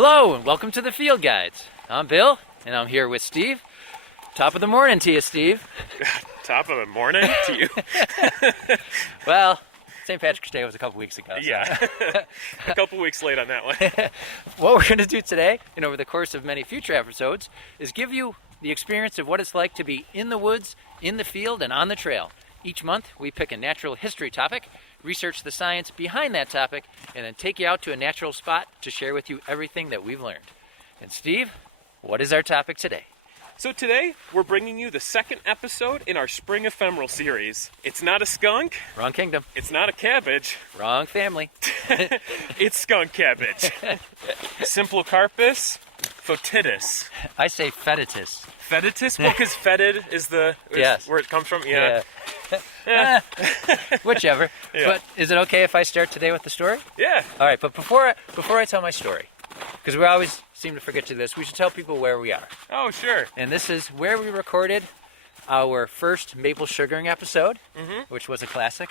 Hello and welcome to the Field Guides. I'm Bill and I'm here with Steve. Top of the morning to you, Steve. Top of the morning to you? Well, St. Patrick's Day was a couple weeks ago. So. Yeah, a couple weeks late on that one. What we're going to do today, and over the course of many future episodes, is give you the experience of what it's like to be in the woods, in the field, and on the trail. Each month, we pick a natural history topic, research the science behind that topic, and then take you out to a natural spot to share with you everything that we've learned. And Steve, what is our topic today? So today, we're bringing you the second episode in our Spring Ephemeral series. It's not a skunk. Wrong kingdom. It's not a cabbage. Wrong family. It's skunk cabbage. Symplocarpus foetidus. I say fetitus. Fetitus? Well, because fetid is Yes. where it comes from. Yeah. Whichever. Yeah. But is it okay if I start today with the story? Yeah. All right, but before I tell my story, because we always seem to forget to do this, we should tell people where we are. Oh, sure. And this is where we recorded our first maple sugaring episode, which was a classic.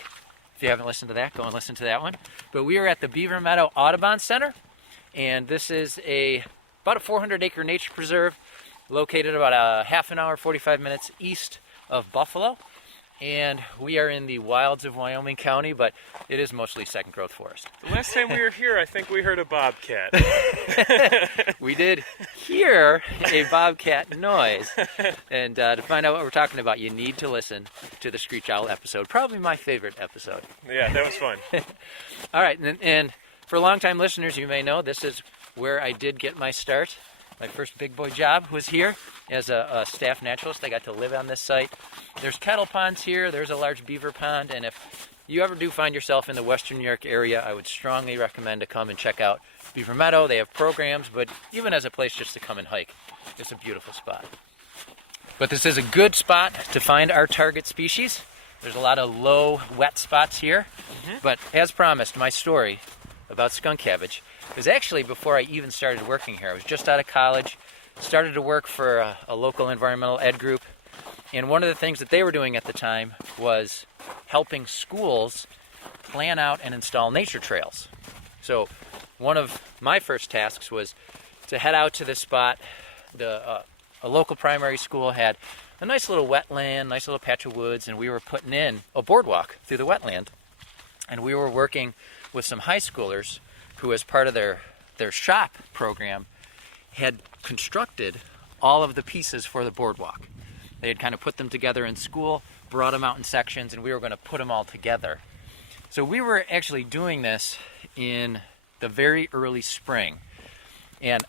If you haven't listened to that, go and listen to that one. But we are at the Beaver Meadow Audubon Center, and this is about a 400-acre nature preserve located about a half an hour, 45 minutes east of Buffalo. And we are in the wilds of Wyoming County, but it is mostly second-growth forest. The last time we were here, I think we heard a bobcat. We did hear a bobcat noise. And to find out what we're talking about, you need to listen to the Screech Owl episode. Probably my favorite episode. Yeah, that was fun. All right, and for longtime listeners, you may know this is where I did get my start. My first big boy job was here as a staff naturalist. I got to live on this site. There's kettle ponds here. There's a large beaver pond. And if you ever do find yourself in the Western New York area, I would strongly recommend to come and check out Beaver Meadow. They have programs, but even as a place just to come and hike, it's a beautiful spot. But this is a good spot to find our target species. There's a lot of low, wet spots here. But as promised, my story about skunk cabbage was actually before I even started working here. I was just out of college, started to work for a local environmental ed group, and one of the things that they were doing at the time was helping schools plan out and install nature trails. So one of my first tasks was to head out to this spot. A local primary school had a nice little wetland, nice little patch of woods, and we were putting in a boardwalk through the wetland. And we were working with some high schoolers who, as part of their shop program, had constructed all of the pieces for the boardwalk. They had kind of put them together in school, brought them out in sections, and we were going to put them all together. So we were actually doing this in the very early spring. And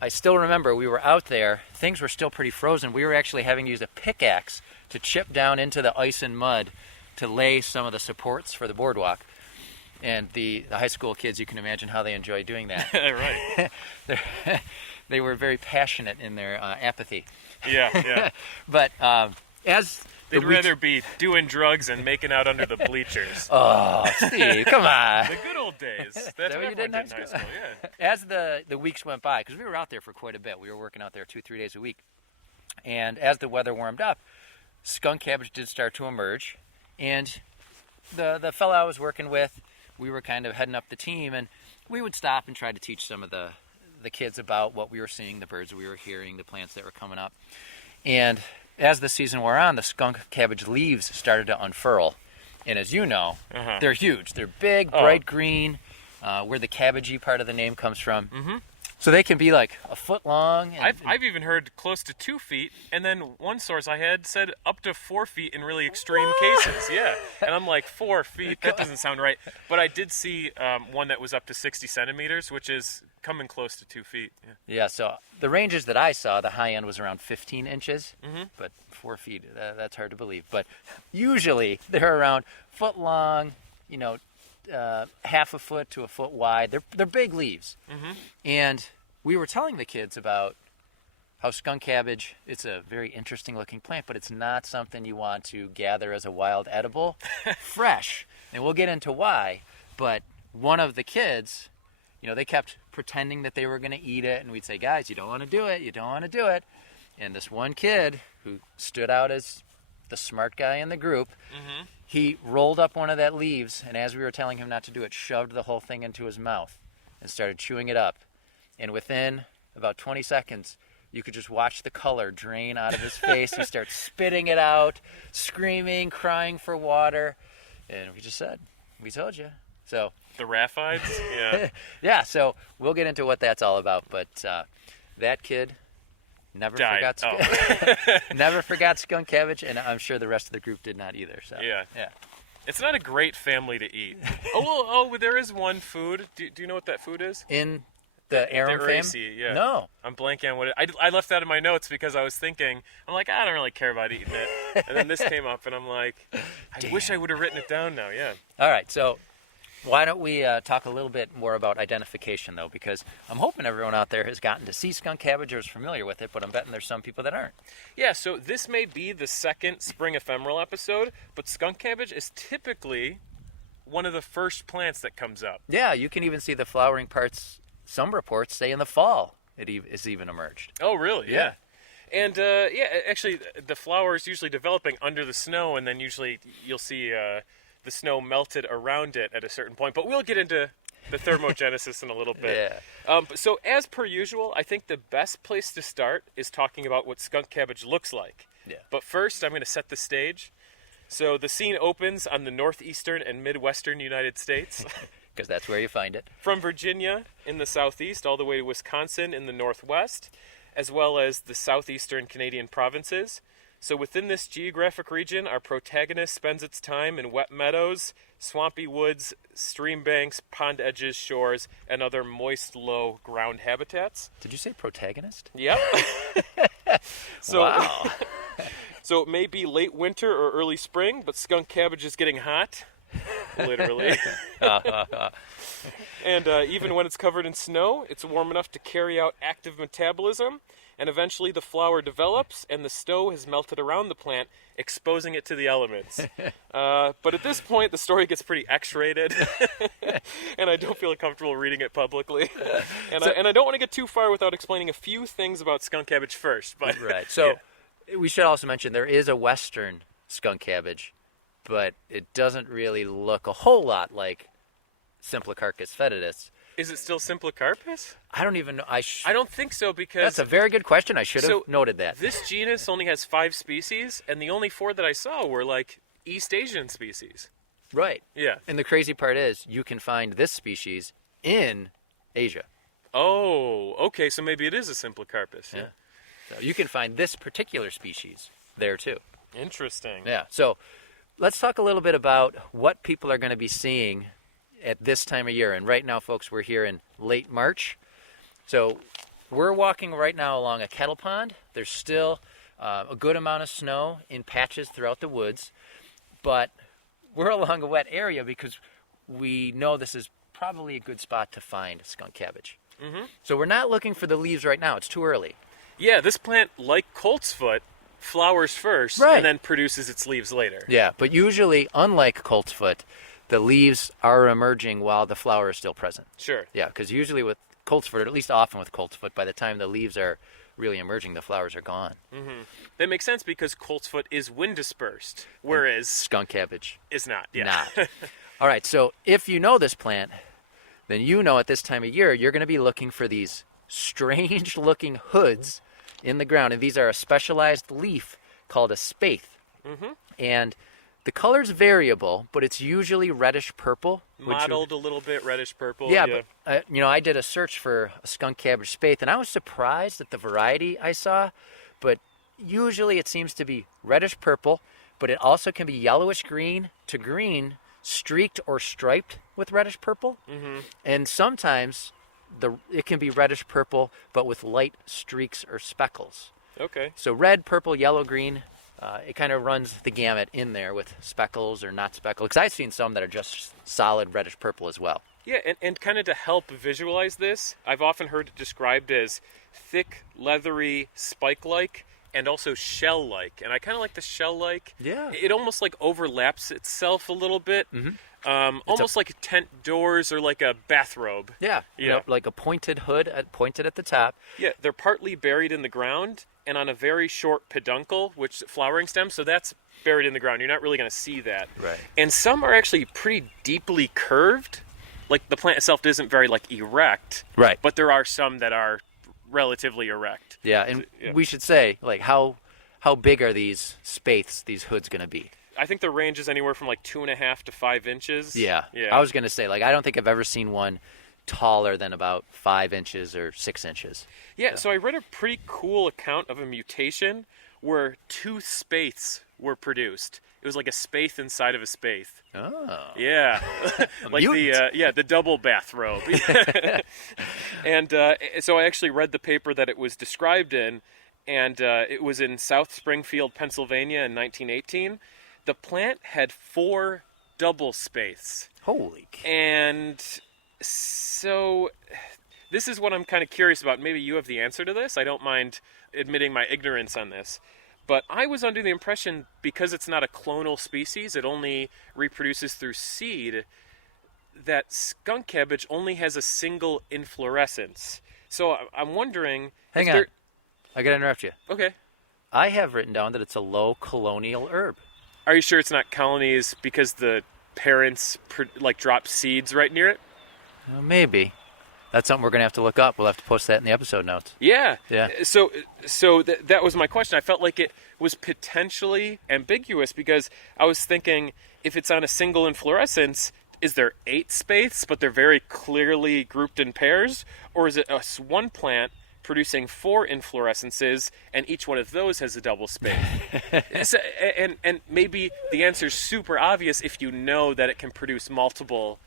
I still remember we were out there, things were still pretty frozen. We were actually having to use a pickaxe to chip down into the ice and mud to lay some of the supports for the boardwalk. And the high school kids, you can imagine how they enjoy doing that. Right. They were very passionate in their apathy. Yeah. But as They'd rather be doing drugs and making out under the bleachers. Oh, Steve, come on. The good old days. That's that what what you did in everyone high school? Yeah. As the weeks went by, because we were out there for quite a bit. We were working out there 2-3 days a week. And as the weather warmed up, skunk cabbage did start to emerge. And the fellow I was working with, we were kind of heading up the team, and we would stop and try to teach some of the kids about what we were seeing, the birds we were hearing, the plants that were coming up. And as the season wore on, the skunk cabbage leaves started to unfurl. And as you know, they're huge. They're big, bright green, where the cabbagey part of the name comes from. So they can be like a foot long. And I've even heard close to 2 feet, and then one source I had said up to 4 feet in really extreme cases. Yeah, and I'm like, 4 feet? That doesn't sound right. But I did see one that was up to 60 centimeters, which is coming close to 2 feet. Yeah, so the ranges that I saw, the high end was around 15 inches, but 4 feet, that's hard to believe. But usually they're around foot long, half a foot to a foot wide. They're big leaves. And we were telling the kids about how skunk cabbage, it's a very interesting looking plant, but it's not something you want to gather as a wild edible fresh. And we'll get into why. But one of the kids, they kept pretending that they were going to eat it, and we'd say, guys, you don't want to do it, you don't want to do it. And this one kid who stood out as the smart guy in the group, he rolled up one of that leaves, and as we were telling him not to do it, shoved the whole thing into his mouth and started chewing it up. and within about 20 seconds, you could just watch the color drain out of his face. He starts spitting it out, screaming, crying for water. And we just said, we told you. So The Raphides? Yeah. yeah, so we'll get into what that's all about. But that kid never Died. never forgot Skunk Cabbage, and I'm sure the rest of the group did not either. So Yeah. yeah. It's not a great family to eat. Oh, there is one food. Do you know what that food is? In the Arum family? Araceae, yeah. No. I'm blanking on what I left that in my notes because I was thinking, I'm like, I don't really care about eating it. And then this came up, and I'm like, I wish I would have written it down now, yeah. All right, so why don't we talk a little bit more about identification, though, because I'm hoping everyone out there has gotten to see skunk cabbage or is familiar with it, but I'm betting there's some people that aren't. Yeah, so this may be the second spring ephemeral episode, but skunk cabbage is typically one of the first plants that comes up. Yeah, you can even see the flowering parts. Some reports say in the fall it's even emerged. Oh, really? Yeah. And, actually, the flower is usually developing under the snow, and then usually you'll see the snow melted around it at a certain point. But we'll get into the thermogenesis in a little bit. Yeah. So as per usual, I think the best place to start is talking about what skunk cabbage looks like. Yeah. But first, I'm going to set the stage. So the scene opens on the northeastern and midwestern United States. Because that's where you find it. From Virginia in the southeast all the way to Wisconsin in the northwest, as well as the southeastern Canadian provinces. So within this geographic region, our protagonist spends its time in wet meadows, swampy woods, stream banks, pond edges, shores, and other moist, low ground habitats. Did you say protagonist? Yep. So, wow. So it may be late winter or early spring, but skunk cabbage is getting hot, literally. And even when it's covered in snow, it's warm enough to carry out active metabolism, and eventually the flower develops and the snow has melted around the plant, exposing it to the elements. But at this point, the story gets pretty X-rated, and I don't feel comfortable reading it publicly. And I don't want to get too far without explaining a few things about skunk cabbage first. But Right. So we should also mention there is a western skunk cabbage, but it doesn't really look a whole lot like Symplocarpus fetidus. Is it still Symplocarpus? I don't even know. I don't think so, because That's a very good question. I should have noted that. This genus only has 5 species, and the only 4 that I saw were like East Asian species. Right. Yeah. And the crazy part is you can find this species in Asia. Oh, okay, so maybe it is a Symplocarpus. Yeah. So you can find this particular species there too. Interesting. Yeah. So let's talk a little bit about what people are going to be seeing at this time of year. And right now, folks, we're here in late March. So we're walking right now along a kettle pond. There's still a good amount of snow in patches throughout the woods, but we're along a wet area because we know this is probably a good spot to find skunk cabbage. Mm-hmm. So we're not looking for the leaves right now. It's too early. Yeah, this plant, like coltsfoot, flowers first Right. and then produces its leaves later. Yeah, but usually, unlike coltsfoot, the leaves are emerging while the flower is still present. Sure. Yeah, because usually with coltsfoot, or at least often with coltsfoot, by the time the leaves are really emerging, the flowers are gone. Mm-hmm. That makes sense because coltsfoot is wind dispersed, whereas Skunk cabbage, is not. Yeah. not. All right, so if you know this plant, then you know at this time of year, you're going to be looking for these strange-looking hoods in the ground, and these are a specialized leaf called a spathe. Mm-hmm. And the color's variable, but it's usually reddish purple. Mottled a little bit, reddish purple. Yeah, but I did a search for a skunk cabbage spathe, and I was surprised at the variety I saw. But usually it seems to be reddish purple, but it also can be yellowish green to green, streaked or striped with reddish purple. Mm-hmm. And sometimes it can be reddish purple, but with light streaks or speckles. Okay. So red, purple, yellow, green. It kind of runs the gamut in there with speckles or not speckles. Because I've seen some that are just solid reddish purple as well. Yeah, and kind of to help visualize this, I've often heard it described as thick, leathery, spike-like, and also shell-like. And I kind of like the shell-like. Yeah. It almost like overlaps itself a little bit. Mm-hmm. Almost like tent doors or like a bathrobe. Yeah. Yeah. Like a pointed hood, pointed at the top. Yeah, they're partly buried in the ground and on a very short peduncle, which flowering stem, so that's buried in the ground. You're not really going to see that. Right. And some are actually pretty deeply curved. like the plant itself isn't very like erect, Right. but there are some that are relatively erect. Yeah, and Yeah. we should say, like, how big are these spathes, these hoods, going to be? I think the range is anywhere from like 2.5 to 5 inches. Yeah. Yeah. I was going to say, like, I don't think I've ever seen one taller than about 5 inches or 6 inches. Yeah, so I read a pretty cool account of a mutation where 2 spathes were produced. It was like a spathe inside of a spathe. Oh. Yeah, like mutant. the double bathrobe. And so I actually read the paper that it was described in, and it was in South Springfield, Pennsylvania, in 1918. The plant had 4 double spathes, Holy cow. and so this is what I'm kind of curious about. Maybe you have the answer to this. I don't mind admitting my ignorance on this. But I was under the impression, because it's not a clonal species, it only reproduces through seed, that skunk cabbage only has a single inflorescence. So I'm wondering... Hang on. I got to interrupt you. Okay. I have written down that it's a low colonial herb. Are you sure it's not colonies because the parents drop seeds right near it? Well, maybe. That's something we're going to have to look up. We'll have to post that in the episode notes. Yeah. Yeah. So that was my question. I felt like it was potentially ambiguous because I was thinking, if it's on a single inflorescence, is there 8 spathes, but they're very clearly grouped in pairs? Or is it one plant producing 4 inflorescences, and each one of those has a double spathe? and maybe the answer is super obvious if you know that it can produce multiple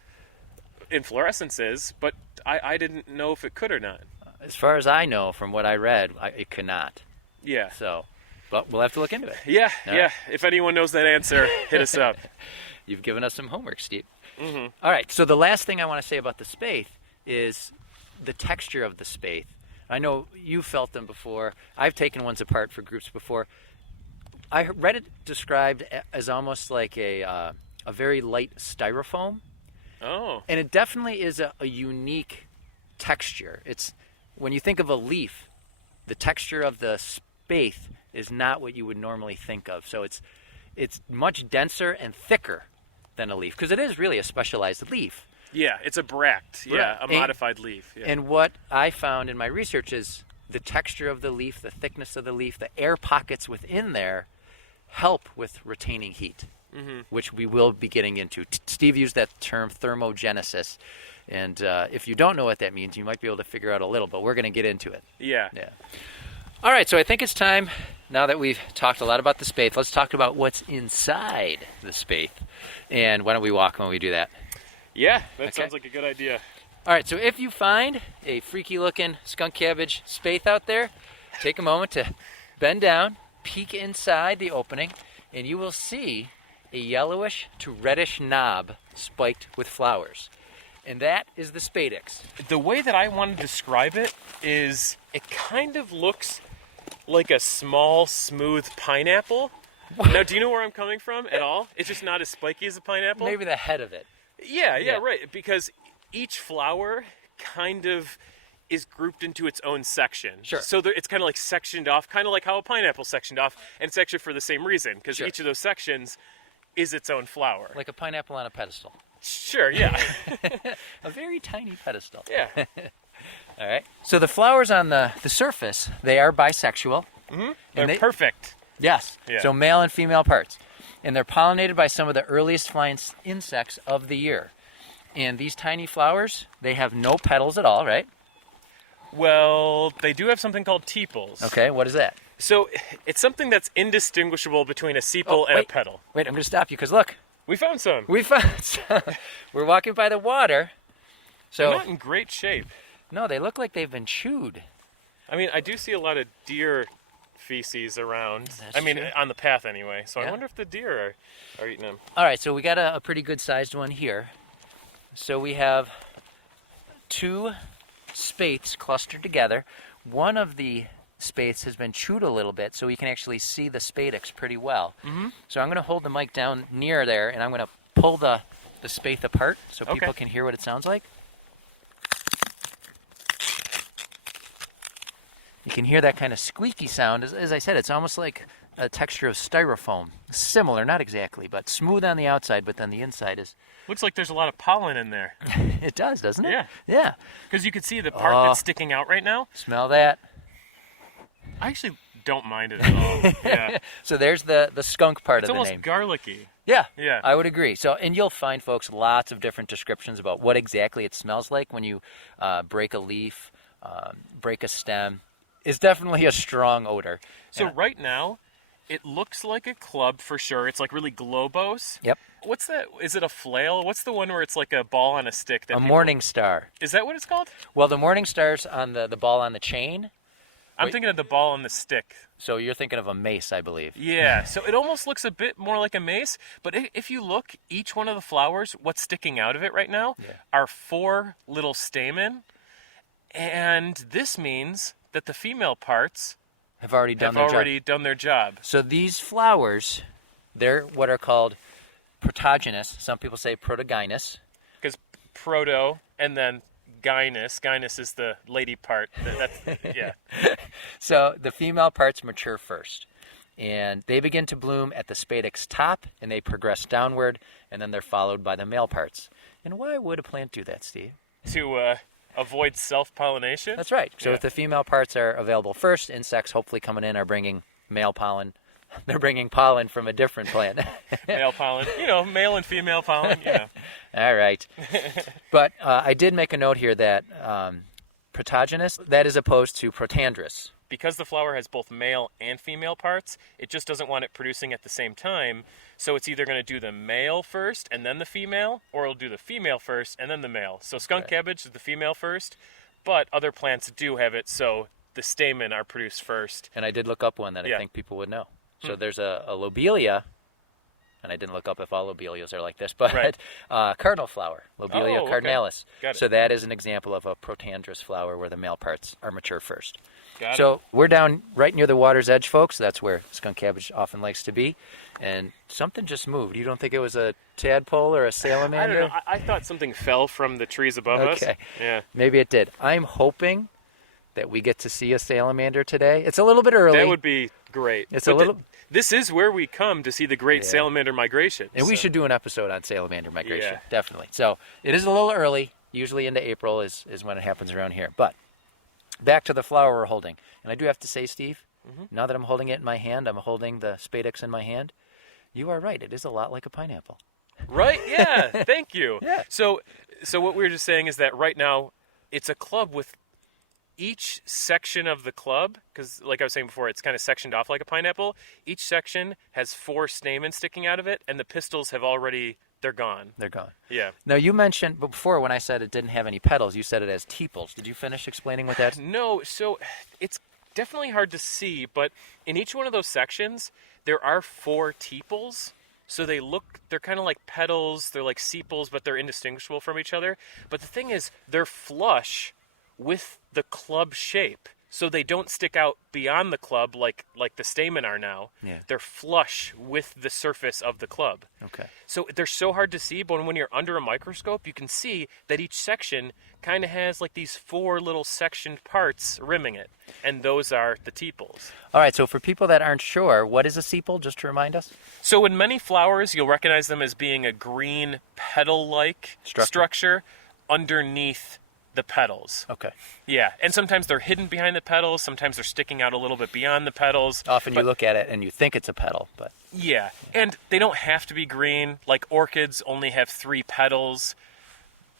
inflorescences, but I didn't know if it could or not. As far as I know, from what I read, it cannot. Yeah. So, but we'll have to look into it. Yeah, All yeah. right. If anyone knows that answer, hit us up. You've given us some homework, Steve. Mm-hmm. All right, so the last thing I want to say about the spathe is the texture of the spathe. I know you felt them before. I've taken ones apart for groups before. I read it described as almost like a very light styrofoam. Oh. And it definitely is a unique texture. It's when you think of a leaf, the texture of the spathe is not what you would normally think of. So it's much denser and thicker than a leaf, because it is really a specialized leaf. Yeah, it's a bract. Yeah, Right. a modified leaf. Yeah. And what I found in my research is the texture of the leaf, the thickness of the leaf, the air pockets within there help with retaining heat, which we will be getting into. Steve used that term thermogenesis. And if you don't know what that means, you might be able to figure out a little, but we're going to get into it. Yeah. Yeah. All right, so I think it's time, now that we've talked a lot about the spathe, let's talk about what's inside the spathe. And why don't we walk when we do that? Yeah, that Okay. sounds like a good idea. All right, so if you find a freaky-looking skunk cabbage spathe out there, take a moment to bend down, peek inside the opening, and you will see a yellowish to reddish knob spiked with flowers. And that is the spadix. The way that I want to describe it is it kind of looks like a small, smooth pineapple. Now, do you know where I'm coming from at all? It's just not as spiky as a pineapple. Maybe the head of it. Yeah, Yeah. right. Because each flower kind of is grouped into its own section. Sure. So it's kind of like sectioned off, kind of like how a pineapple's sectioned off. And it's actually for the same reason, because Sure. each of those sections is its own flower. Like a pineapple on a pedestal. Sure, yeah. A very tiny pedestal. Yeah. All right. So the flowers on the surface, they are bisexual. They're perfect. Yes. Yeah. So male and female parts. And they're pollinated by some of the earliest flying insects of the year. And these tiny flowers, they have no petals at all, right? Well, they do have something called tepals. Okay, what is that? So it's something that's indistinguishable between a sepal and a petal. Wait, I'm going to stop you because look, We found some. we found some. We're walking by the water. They're So, not in great shape. no, they look like they've been chewed. I mean, I do see a lot of deer feces around. That's I mean, true. on the path anyway. So Yeah. I wonder if the deer are eating them. All right, so we got a pretty good sized one here. So we have 2 spathes clustered together. One of the spathes has been chewed a little bit, so we can actually see the spadix pretty well. So I'm going to hold the mic down near there, and I'm going to pull the spathe apart so people Okay. can hear what it sounds like. You can hear that kind of squeaky sound. As I said, it's almost like a texture of styrofoam. Similar, not exactly, but smooth on the outside, but then the inside is... Looks like there's a lot of pollen in there. It does, doesn't it? Yeah. Yeah. Because you can see the part that's sticking out right now. Smell that? I actually don't mind it at all. Yeah. So there's the skunk part It's of the almost name. garlicky. Yeah. Yeah. I would agree. So, and you'll find, folks, lots of different descriptions about what exactly it smells like when you break a leaf, break a stem. It's definitely a strong odor. So right now, it looks like a club for sure. It's like really globose. Yep. What's that? Is it a flail? What's the one where it's like a ball on a stick? A morning star. Is that what it's called? Well, the morning star's on the ball on the chain. I'm thinking of the ball on the stick. So you're thinking of a mace, I believe. Yeah, so it almost looks a bit more like a mace, but if you look, each one of the flowers, what's sticking out of it right now are 4 little stamen, and this means that the female parts have already done their job. So these flowers, they're what are called protogynous. Some people say protogynous. Because proto and then gynous. Gynous is the lady part. Yeah. So the female parts mature first, and they begin to bloom at the spadix top, and they progress downward, and then they're followed by the male parts. And why would a plant do that, Steve? To avoid self-pollination? That's right. So Yeah. if the female parts are available first, insects hopefully coming in are bringing male pollen. They're bringing pollen from a different plant. Male pollen. Male and female pollen. All right. But I did make a note here that protogynous, that is opposed to protandrous. Because the flower has both male and female parts, it just doesn't want it producing at the same time. So it's either going to do the male first and then the female, or it'll do the female first and then the male. So skunk cabbage is the female first, but other plants do have it, so the stamen are produced first. And I did look up one that I think people would know. So there's a lobelia, and I didn't look up if all lobelias are like this, but cardinal flower, Lobelia cardinalis. Got it. So that is an example of a protandrous flower where the male parts are mature first. Got So we're down right near the water's edge, folks. That's where skunk cabbage often likes to be. And something just moved. You don't think it was a tadpole or a salamander? I don't know. I thought something fell from the trees above us. Okay. Yeah. Maybe it did. I'm hoping that we get to see a salamander today. It's a little bit early. That would be great. It's a little... This is where we come to see the great salamander migration. And we should do an episode on salamander migration, Yeah. definitely. So it is a little early. Usually into April is when it happens around here. But back to the flower we're holding. And I do have to say, Steve, now that I'm holding it in my hand, I'm holding the spadix in my hand. You are right. It is a lot like a pineapple. Right? Yeah. Thank you. Yeah. So what we were just saying is that right now it's a club with each section of the club, because like I was saying before, it's kind of sectioned off like a pineapple. Each section has 4 stamens sticking out of it, and the pistils have they're gone. They're gone. Yeah. Now, you mentioned before when I said it didn't have any petals, you said it has tepals. Did you finish explaining what that's? No, so it's definitely hard to see, but in each one of those sections, there are 4 tepals. So they're kind of like petals, they're like sepals, but they're indistinguishable from each other. But the thing is, they're flush with the club shape. So they don't stick out beyond the club like the stamen are now. Yeah. They're flush with the surface of the club. Okay. So they're so hard to see, but when you're under a microscope, you can see that each section kind of has like these 4 little sectioned parts rimming it. And those are the tepals. All right, so for people that aren't sure, what is a sepal, just to remind us? So in many flowers, you'll recognize them as being a green petal-like structure underneath the petals. Okay. Yeah, and sometimes they're hidden behind the petals, sometimes they're sticking out a little bit beyond the petals. Often you look at it and you think it's a petal, but... Yeah, and they don't have to be green. Like orchids only have 3 petals,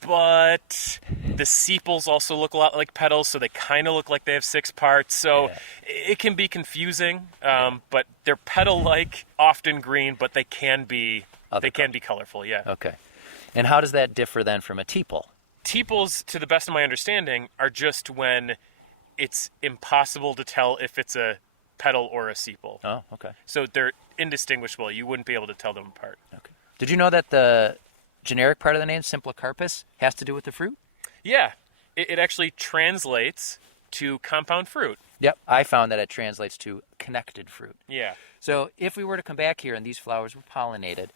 but the sepals also look a lot like petals, so they kind of look like they have 6 parts. So it can be confusing, but they're petal-like, often green, but they can be colorful. Yeah. Okay. And how does that differ then from a tepal? Tepals, to the best of my understanding, are just when it's impossible to tell if it's a petal or a sepal. Oh, okay. So they're indistinguishable. You wouldn't be able to tell them apart. Okay. Did you know that the generic part of the name, Simplocarpus, has to do with the fruit? Yeah. It actually translates to compound fruit. Yep. I found that it translates to connected fruit. Yeah. So if we were to come back here and these flowers were pollinated,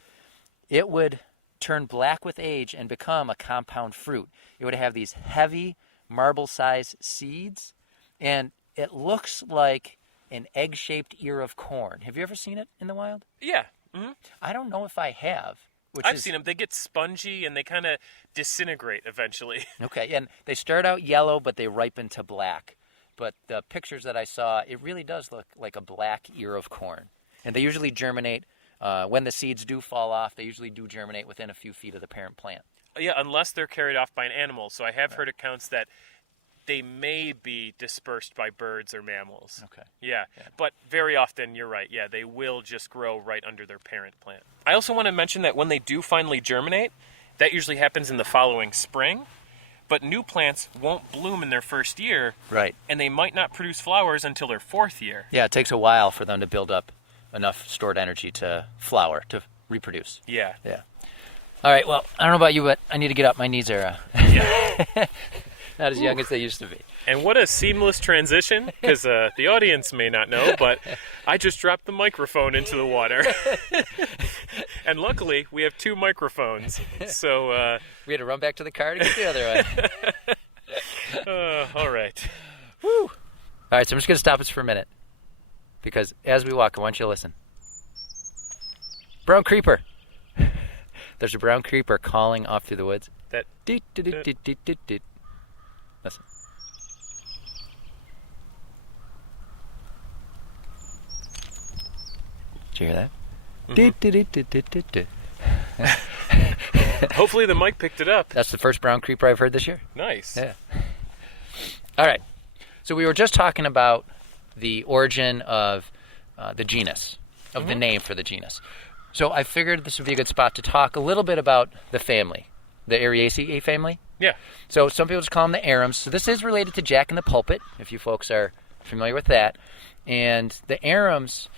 it would turn black with age and become a compound fruit. It would have these heavy marble-sized seeds, and it looks like an egg-shaped ear of corn. Have you ever seen it in the wild? Yeah. Hmm. I don't know if I have. I've seen them. They get spongy and they kind of disintegrate eventually. Okay, and they start out yellow, but they ripen to black. But the pictures that I saw, it really does look like a black ear of corn. And they usually germinate, when the seeds do fall off, they usually do germinate within a few feet of the parent plant. Yeah, unless they're carried off by an animal. So I have heard accounts that they may be dispersed by birds or mammals. Okay. Yeah, but very often, you're right, yeah, they will just grow right under their parent plant. I also want to mention that when they do finally germinate, that usually happens in the following spring, but new plants won't bloom in their first year, Right. and they might not produce flowers until their fourth year. Yeah, it takes a while for them to build up enough stored energy to flower, to reproduce. Yeah. Yeah. All right, well, I don't know about you, but I need to get up. My knees are not as young as they used to be. And what a seamless transition, because the audience may not know, but I just dropped the microphone into the water. And luckily, we have 2 microphones, so... We had to run back to the car to get the other one. all right. Woo. All right, so I'm just going to stop us for a minute, because as we walk, I want you to listen. Brown creeper. There's a brown creeper calling off through the woods. That... Doot, doot, doot, doot, doot, doot, doot. Listen. Did you hear that? Doot, doot, doot, doot, doot, doot, doot. Hopefully the mic picked it up. That's the first brown creeper I've heard this year. Nice. Yeah. All right. So we were just talking about the origin of the genus, of the name for the genus. So I figured this would be a good spot to talk a little bit about the family, the Ariaceae family. Yeah. So some people just call them the arums. So this is related to Jack in the Pulpit, if you folks are familiar with that. And the arums,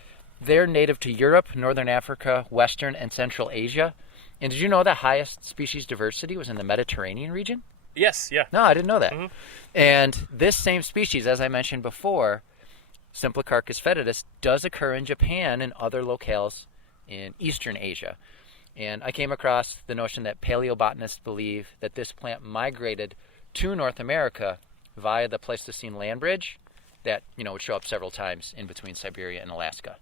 they're native to Europe, Northern Africa, Western, and Central Asia. And did you know the highest species diversity was in the Mediterranean region? Yes, yeah. No, I didn't know that. And this same species, as I mentioned before, Symplocarchus foetidus, does occur in Japan and other locales in Eastern Asia. And I came across the notion that paleobotanists believe that this plant migrated to North America via the Pleistocene land bridge that, would show up several times in between Siberia and Alaska.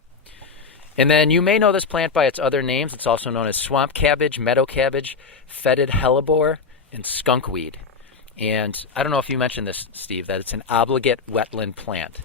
And then you may know this plant by its other names. It's also known as swamp cabbage, meadow cabbage, fetid hellebore, and skunkweed. And I don't know if you mentioned this, Steve, that it's an obligate wetland plant.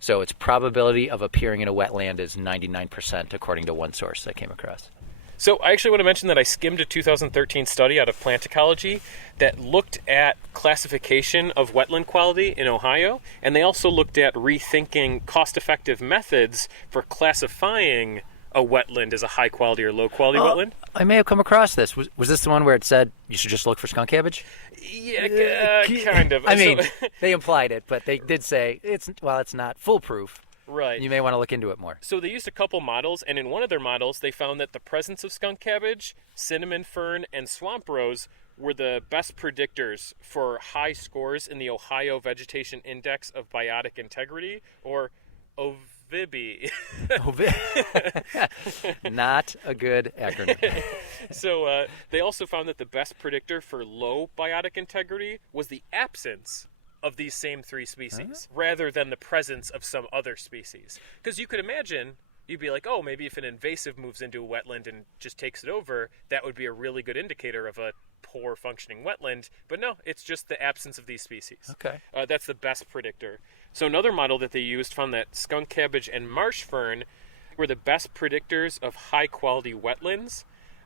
So its probability of appearing in a wetland is 99%, according to one source I came across. So I actually want to mention that I skimmed a 2013 study out of Plant Ecology that looked at classification of wetland quality in Ohio, and they also looked at rethinking cost-effective methods for classifying a wetland as a high-quality or low-quality wetland. I may have come across this. Was this the one where it said you should just look for skunk cabbage? Yeah, kind of. I mean, they implied it, but they did say it's not foolproof. Right. You may want to look into it more. So they used a couple models, and in one of their models, they found that the presence of skunk cabbage, cinnamon fern, and swamp rose were the best predictors for high scores in the Ohio Vegetation Index of Biotic Integrity, or OVIBI. Not a good acronym. So they also found that the best predictor for low biotic integrity was the absence of these same 3 species, rather than the presence of some other species. Because you could imagine, you'd be like, oh, maybe if an invasive moves into a wetland and just takes it over, that would be a really good indicator of a poor functioning wetland. But no, it's just the absence of these species. Okay. That's the best predictor. So another model that they used found that skunk cabbage and marsh fern were the best predictors of high-quality wetlands,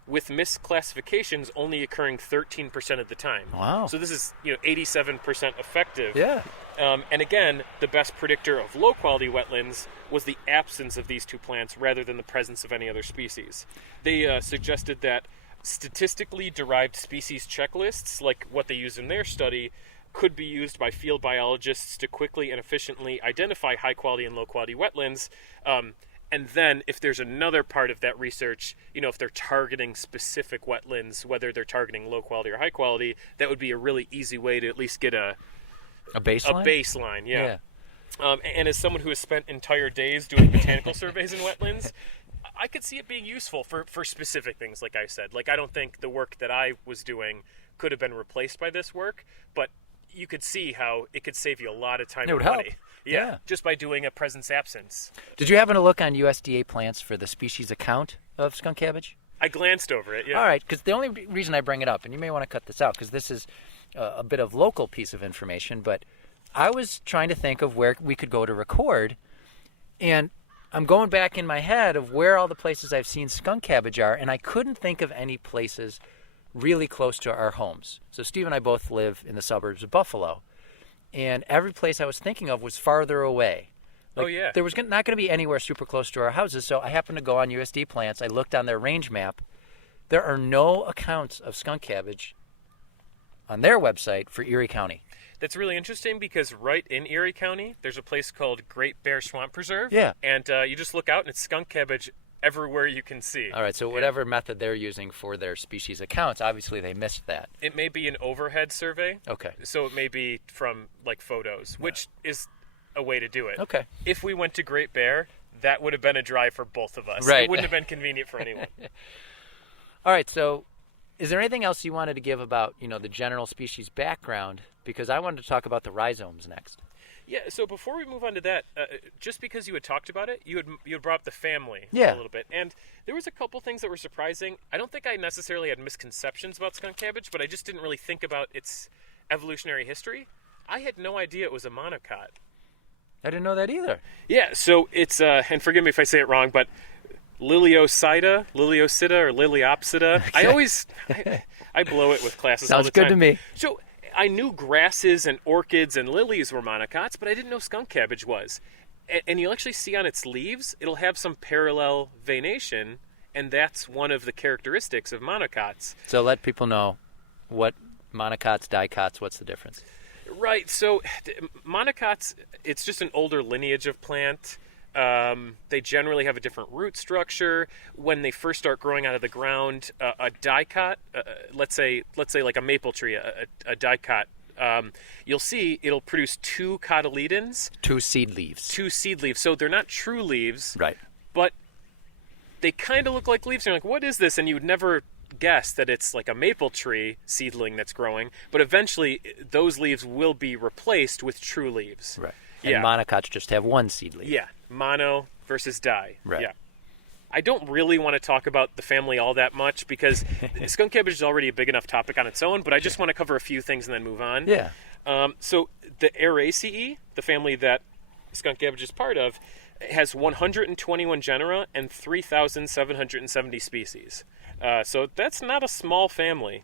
with misclassifications only occurring 13% of the time. Wow. So this is 87% effective. Yeah. And again, the best predictor of low-quality wetlands was the absence of these 2 plants rather than the presence of any other species. They suggested that statistically derived species checklists, like what they used in their study, could be used by field biologists to quickly and efficiently identify high-quality and low-quality wetlands. And then if there's another part of that research, if they're targeting specific wetlands, whether they're targeting low quality or high quality, that would be a really easy way to at least get a baseline? A baseline, yeah. And as someone who has spent entire days doing botanical surveys in wetlands, I could see it being useful for specific things, like I said. Like, I don't think the work that I was doing could have been replaced by this work, but you could see how it could save you a lot of time It would and help. money. Yeah. Just by doing a presence absence. Did you happen to look on USDA plants for the species account of skunk cabbage? I glanced over it, yeah. All right, because the only reason I bring it up, and you may want to cut this out because this is a bit of local piece of information, but I was trying to think of where we could go to record, and I'm going back in my head of where all the places I've seen skunk cabbage are, and I couldn't think of any places really close to our homes. So Steve and I both live in the suburbs of Buffalo, and every place I was thinking of was farther away. Oh, yeah. There was not going to be anywhere super close to our houses, so I happened to go on USD plants. I looked on their range map. There are no accounts of skunk cabbage on their website for Erie County. That's really interesting because right in Erie County, there's a place called Great Bear Swamp Preserve. Yeah. And you just look out and it's skunk cabbage everywhere you can see. All right, so whatever method they're using for their species accounts, obviously they missed that. It may be an overhead survey. Okay. So it may be from like photos, which is a way to do it. Okay. If we went to Great Bear, that would have been a drive for both of us. Right. It wouldn't have been convenient for anyone. All right, so is there anything else you wanted to give about, the general species background? Because I wanted to talk about the rhizomes next. Yeah, so before we move on to that, just because you had talked about it, you had brought up the family Yeah. a little bit. And there was a couple things that were surprising. I don't think I necessarily had misconceptions about skunk cabbage, but I just didn't really think about its evolutionary history. I had no idea it was a monocot. I didn't know that either. Yeah, so it's, and forgive me if I say it wrong, but Liliopsida, or Liliopsida. Okay. I blow it with classes all Sounds the good time. to me. So I knew grasses and orchids and lilies were monocots, but I didn't know skunk cabbage was. And you'll actually see on its leaves, it'll have some parallel veination, and that's one of the characteristics of monocots. So let people know what monocots, dicots, what's the difference? Right, so monocots, it's just an older lineage of plant. They generally have a different root structure. When they first start growing out of the ground, a dicot, let's say like a maple tree, a dicot, you'll see it'll produce two cotyledons. Two seed leaves. So they're not true leaves, Right. but they kind of look like leaves. And you're like, what is this? And you would never guess that it's like a maple tree seedling that's growing. But eventually, those leaves will be replaced with true leaves. Right. And Yeah. monocots just have one seed leaf. Yeah, mono versus di. Right. Yeah. I don't really want to talk about the family all that much because skunk cabbage is already a big enough topic on its own, but I just want to cover a few things and then move on. Yeah. So the Araceae, the family that skunk cabbage is part of, has 121 genera and 3,770 species. So that's not a small family.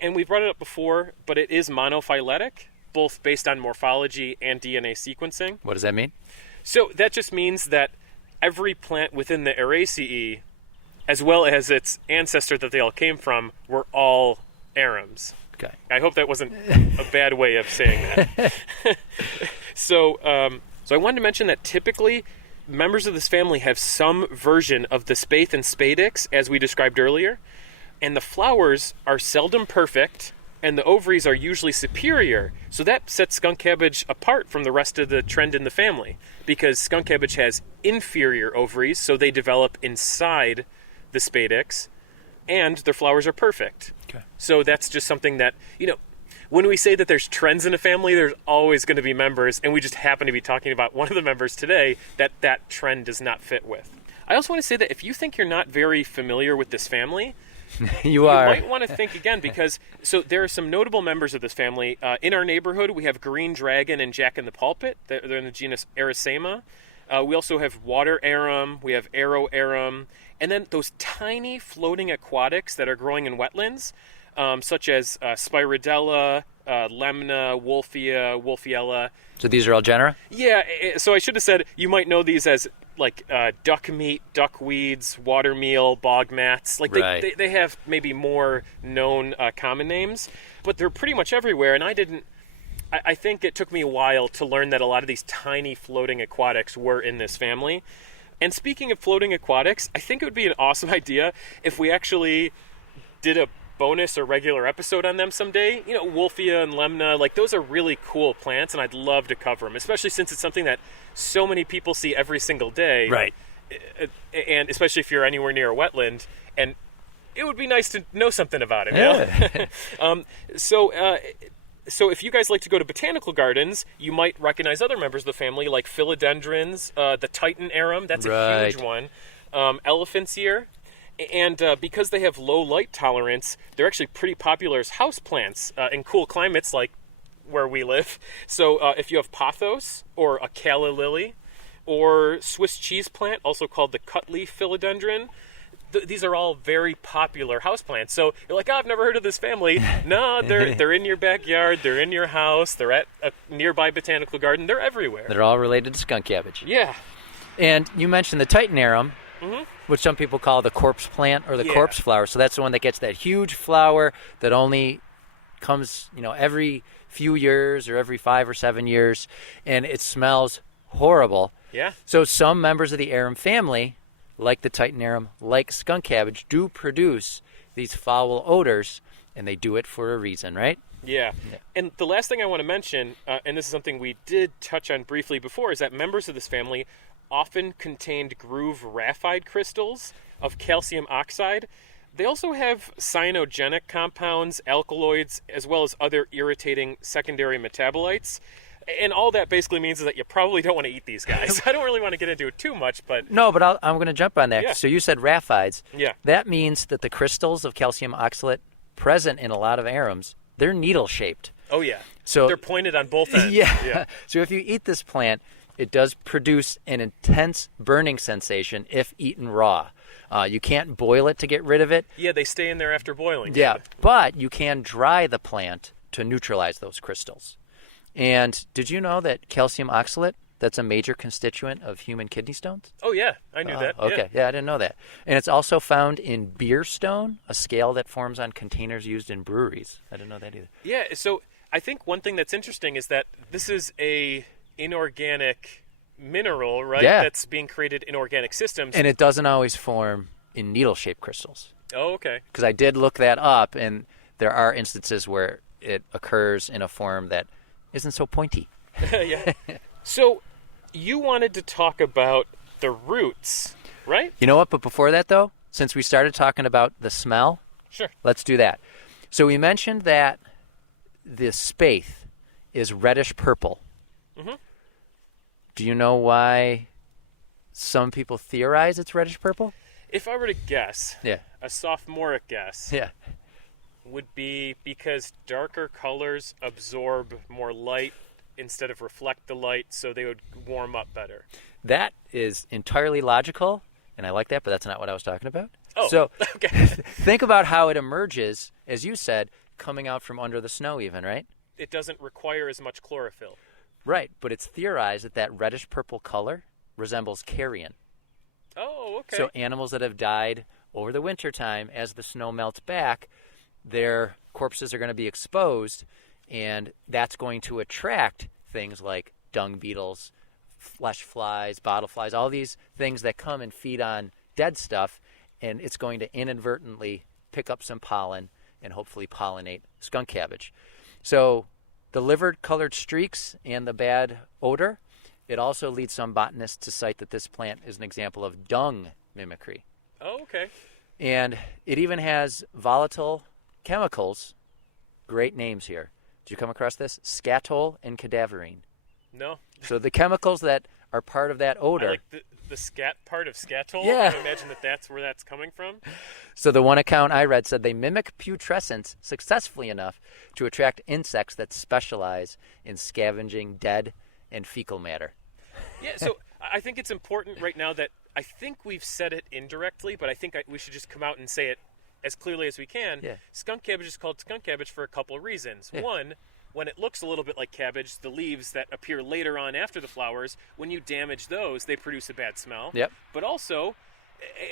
And we brought it up before, but it is monophyletic, both based on morphology and DNA sequencing. What does that mean? So that just means that every plant within the Araceae, as well as its ancestor that they all came from, were all arams. Okay. I hope that wasn't a bad way of saying that. So I wanted to mention that typically members of this family have some version of the spathe and spadix, as we described earlier, and the flowers are seldom perfect, and the ovaries are usually superior. So that sets skunk cabbage apart from the rest of the trend in the family, because skunk cabbage has inferior ovaries, so they develop inside the spadix, and their flowers are perfect. Okay. So that's just something that, when we say that there's trends in a family, there's always going to be members, and we just happen to be talking about one of the members today that trend does not fit with. I also want to say that if you think you're not very familiar with this family, You are. you might want to think again, because so there are some notable members of this family. In our neighborhood, we have green dragon and jack in the pulpit. They're in the genus Erythema. We also have water arum. We have arrow arum. And then those tiny floating aquatics that are growing in wetlands, such as Spirodella, Lemna, Wolfia, Wolfiella. So these are all genera? Yeah, so I should have said you might know these as like duck meat, duckweeds, water meal, bog mats. Like Right. they have maybe more known common names, but they're pretty much everywhere. And I think it took me a while to learn that a lot of these tiny floating aquatics were in this family. And speaking of floating aquatics, I think it would be an awesome idea if we actually did a bonus or regular episode on them someday. Wolfia and Lemna, like those are really cool plants, and I'd love to cover them, especially since it's something that so many people see every single day. Right. And especially if you're anywhere near a wetland, and it would be nice to know something about it. Yeah. So if you guys like to go to botanical gardens, you might recognize other members of the family, like philodendrons, the Titan arum, that's a huge one, elephant's ear. And because they have low light tolerance, they're actually pretty popular as houseplants in cool climates like where we live. So if you have pothos or a calla lily or Swiss cheese plant, also called the cutleaf philodendron, these are all very popular houseplants. So you're like, oh, I've never heard of this family. No, they're in your backyard, they're in your house, they're at a nearby botanical garden, they're everywhere. They're all related to skunk cabbage. Yeah. And you mentioned the Titan arum, which some people call the corpse plant or the corpse flower. So that's the one that gets that huge flower that only comes, every few years or every 5 or 7 years, and it smells horrible. Yeah. So some members of the arum family, like the Titan arum, like skunk cabbage, do produce these foul odors, and they do it for a reason, right? Yeah. And the last thing I want to mention, and this is something we did touch on briefly before, is that members of this family often contained groove graphite crystals of calcium oxide. They also have cyanogenic compounds, alkaloids, as well as other irritating secondary metabolites. And all that basically means is that you probably don't want to eat these guys. I don't really want to get into it too much, but... No, but I'm going to jump on that. Yeah. So you said raphides. Yeah. That means that the crystals of calcium oxalate present in a lot of arums, they're needle-shaped. Oh, yeah. So they're pointed on both ends. Yeah. So if you eat this plant, it does produce an intense burning sensation if eaten raw. You can't boil it to get rid of it. Yeah, they stay in there after boiling. Yeah, but you can dry the plant to neutralize those crystals. And did you know that calcium oxalate, that's a major constituent of human kidney stones? Oh, yeah, I knew that. Okay, yeah, I didn't know that. And it's also found in beer stone, a scale that forms on containers used in breweries. I didn't know that either. Yeah, so I think one thing that's interesting is that this is a inorganic mineral, right? Yeah. That's being created in organic systems. And it doesn't always form in needle-shaped crystals. Oh, okay. Because I did look that up, and there are instances where it occurs in a form that isn't so pointy. Yeah. So you wanted to talk about the roots, right? You know what? But before that, though, since we started talking about the smell, Sure. let's do that. So we mentioned that the spathe is reddish purple. Mm-hmm. Do you know why some people theorize it's reddish purple? If I were to guess, Yeah. a sophomoric guess Yeah. would be because darker colors absorb more light instead of reflect the light, so they would warm up better. That is entirely logical, and I like that, but that's not what I was talking about. Oh, So okay. think about how it emerges, as you said, coming out from under the snow even, right? It doesn't require as much chlorophyll. Right, but it's theorized that that reddish purple color resembles carrion. Oh, okay. So animals that have died over the winter time, as the snow melts back, their corpses are going to be exposed, and that's going to attract things like dung beetles, flesh flies, bottle flies, all these things that come and feed on dead stuff, and it's going to inadvertently pick up some pollen and hopefully pollinate skunk cabbage. So the liver-colored streaks and the bad odor, it also leads some botanists to cite that this plant is an example of dung mimicry. Oh, okay. And it even has volatile chemicals. Great names here. Did you come across this? Scatol and cadaverine. No. So the chemicals that are part of that odor. I like the scat part of scatol. Yeah. I imagine that's where that's coming from. So the one account I read said they mimic putrescence successfully enough to attract insects that specialize in scavenging dead and fecal matter. Yeah, so I think it's important right now that I think we've said it indirectly, but I think we should just come out and say it as clearly as we can. Yeah. Skunk cabbage is called skunk cabbage for a couple of reasons. Yeah. One, when it looks a little bit like cabbage, the leaves that appear later on after the flowers, when you damage those, they produce a bad smell. Yep. But also,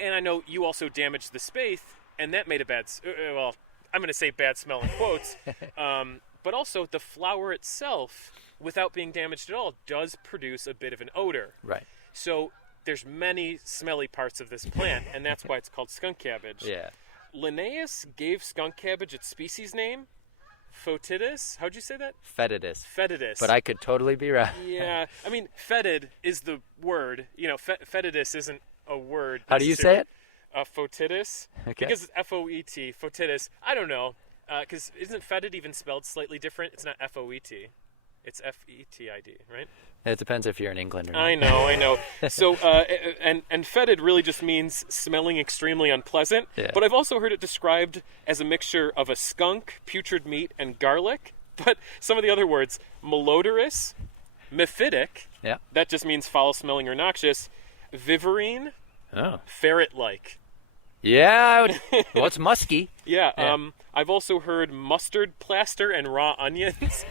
and I know you also damaged the spathe, and that made a bad, well, I'm going to say bad smell in quotes, but also the flower itself, without being damaged at all, does produce a bit of an odor. Right. So there's many smelly parts of this plant, and that's why it's called skunk cabbage. Yeah. Linnaeus gave skunk cabbage its species name, Fotidus. How'd you say that? Fetidus. Fetidus. But I could totally be wrong. Yeah, I mean, fetid is the word. You know, fetidus isn't a word. How do you say it? Fotidus. Okay. Because it's F-O-E-T, Fotidus. I don't know. Because isn't fetid even spelled slightly different? It's not F-O-E-T. It's F-E-T-I-D, right? It depends if you're in England or not. I know. So, and fetid really just means smelling extremely unpleasant. Yeah. But I've also heard it described as a mixture of a skunk, putrid meat, and garlic. But some of the other words, malodorous, mephitic, Yeah. that just means foul-smelling or noxious, viverine, Oh. ferret-like. Yeah. Well, it's musky. Yeah, Yeah. I've also heard mustard plaster and raw onions.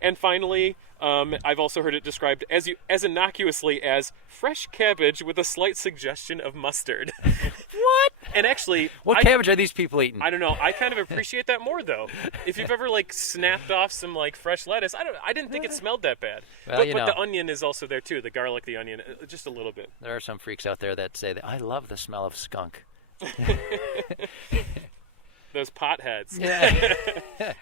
And finally, I've also heard it described as innocuously as fresh cabbage with a slight suggestion of mustard. What? And actually, What cabbage are these people eating? I don't know. I kind of appreciate that more, though. If you've ever snapped off some fresh lettuce, I didn't think it smelled that bad. Well, but the onion is also there too. The garlic, the onion, just a little bit. There are some freaks out there that say that I love the smell of skunk. Those potheads. Yeah.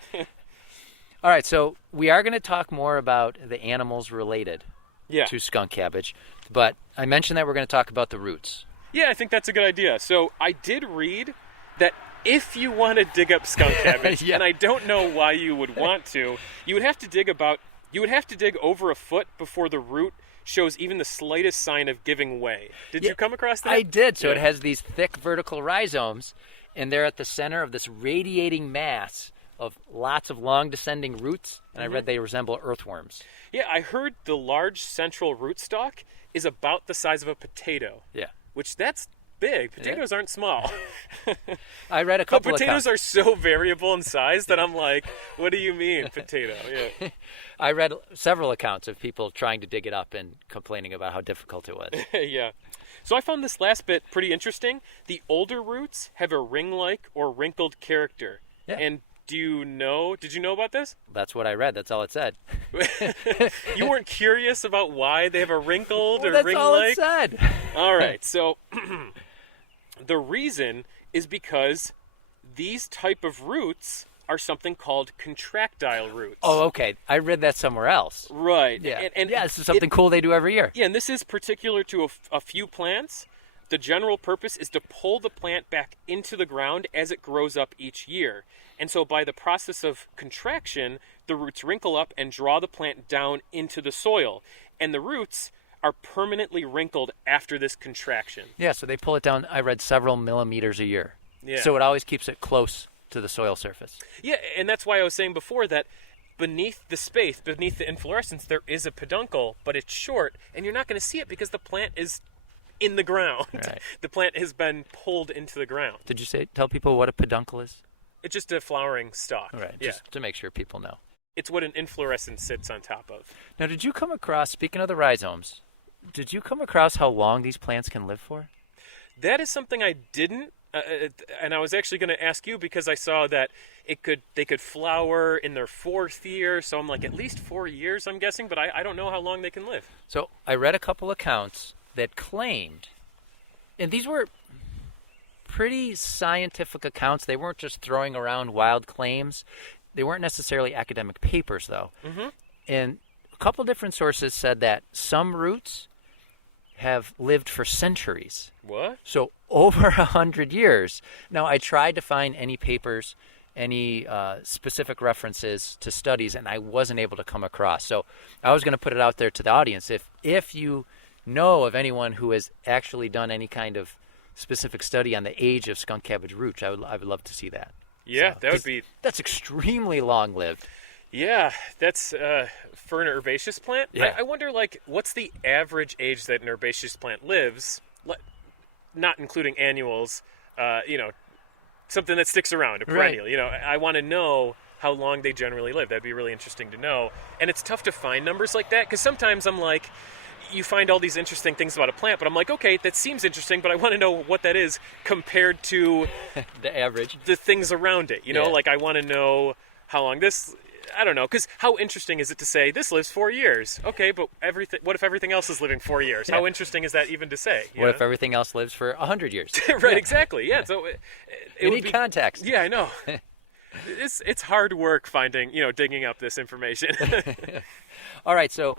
All right, so we are going to talk more about the animals related Yeah. to skunk cabbage, but I mentioned that we're going to talk about the roots. Yeah, I think that's a good idea. So I did read that if you want to dig up skunk cabbage, Yeah. and I don't know why you would want to, you would have to dig over a foot before the root shows even the slightest sign of giving way. Did you come across that? I did. So Yeah. it has these thick vertical rhizomes, and they're at the center of this radiating mass of lots of long descending roots, and I read they resemble earthworms. Yeah, I heard the large central rootstock is about the size of a potato, Yeah. which that's big. Potatoes aren't small. I read a But couple potatoes of are so variable in size that I'm like, what do you mean, potato? Yeah. I read several accounts of people trying to dig it up and complaining about how difficult it was. Yeah. So I found this last bit pretty interesting. The older roots have a ring-like or wrinkled character. Yeah. And did you know about this? That's what I read. That's all it said. You weren't curious about why they have a wrinkled or That's ring-like? all it said. All right. So the reason is because these type of roots are something called contractile roots. Oh, okay. I read that somewhere else. Right. Yeah. And Yeah, this is something cool they do every year. Yeah, and this is particular to a few plants. The general purpose is to pull the plant back into the ground as it grows up each year. And so by the process of contraction, the roots wrinkle up and draw the plant down into the soil. And the roots are permanently wrinkled after this contraction. Yeah, so they pull it down, I read, several millimeters a year. Yeah. So it always keeps it close to the soil surface. Yeah, and that's why I was saying before that beneath the spathe, beneath the inflorescence, there is a peduncle, but it's short, and you're not going to see it because the plant is in the ground. Right. The plant has been pulled into the ground. Did you tell people what a peduncle is? It's just a flowering stalk. All right, Yeah. just to make sure people know. It's what an inflorescence sits on top of. Now, did you come across, speaking of the rhizomes, did you come across how long these plants can live for? That is something I didn't, and I was actually going to ask you because I saw that they could flower in their 4th year, so I'm like at least 4 years, I'm guessing, but I don't know how long they can live. So I read a couple accounts that claimed, and these were pretty scientific accounts. They weren't just throwing around wild claims. They weren't necessarily academic papers, though. Mm-hmm. And a couple different sources said that some roots have lived for centuries. What? So over 100 years. Now, I tried to find any papers, any specific references to studies, and I wasn't able to come across. So I was going to put it out there to the audience. If you know of anyone who has actually done any kind of specific study on the age of skunk cabbage roots, I would love to see that. Yeah, So, that would be... That's extremely long-lived. Yeah, that's for an herbaceous plant. Yeah. I wonder, what's the average age that an herbaceous plant lives, not including annuals, something that sticks around, a perennial. Right. I want to know how long they generally live. That'd be really interesting to know. And it's tough to find numbers like that, because sometimes I'm like, you find all these interesting things about a plant, but I'm like, okay, that seems interesting, but I want to know what that is compared to The average. the things around it. Yeah. I want to know how long this... I don't know, because how interesting is it to say this lives 4 years? Okay, but what if everything else is living 4 years? Yeah. How interesting is that even to say? What if everything else lives for 100 years? Right, exactly. Yeah, so it You would need be context. Yeah, I know. It's hard work finding, digging up this information. All right, so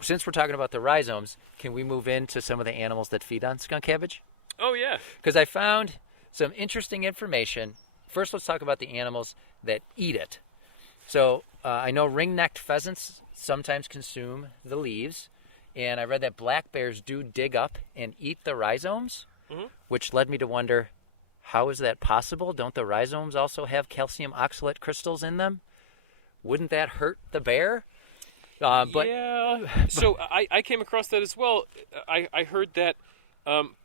since we're talking about the rhizomes, can we move into some of the animals that feed on skunk cabbage? Oh yeah. Because I found some interesting information first let's talk about the animals that eat it. So I know ring-necked pheasants sometimes consume the leaves, and I read that black bears do dig up and eat the rhizomes, which led me to wonder, how is that possible? Don't the rhizomes also have calcium oxalate crystals in them? Wouldn't that hurt the bear? Yeah. So I came across that as well. I heard that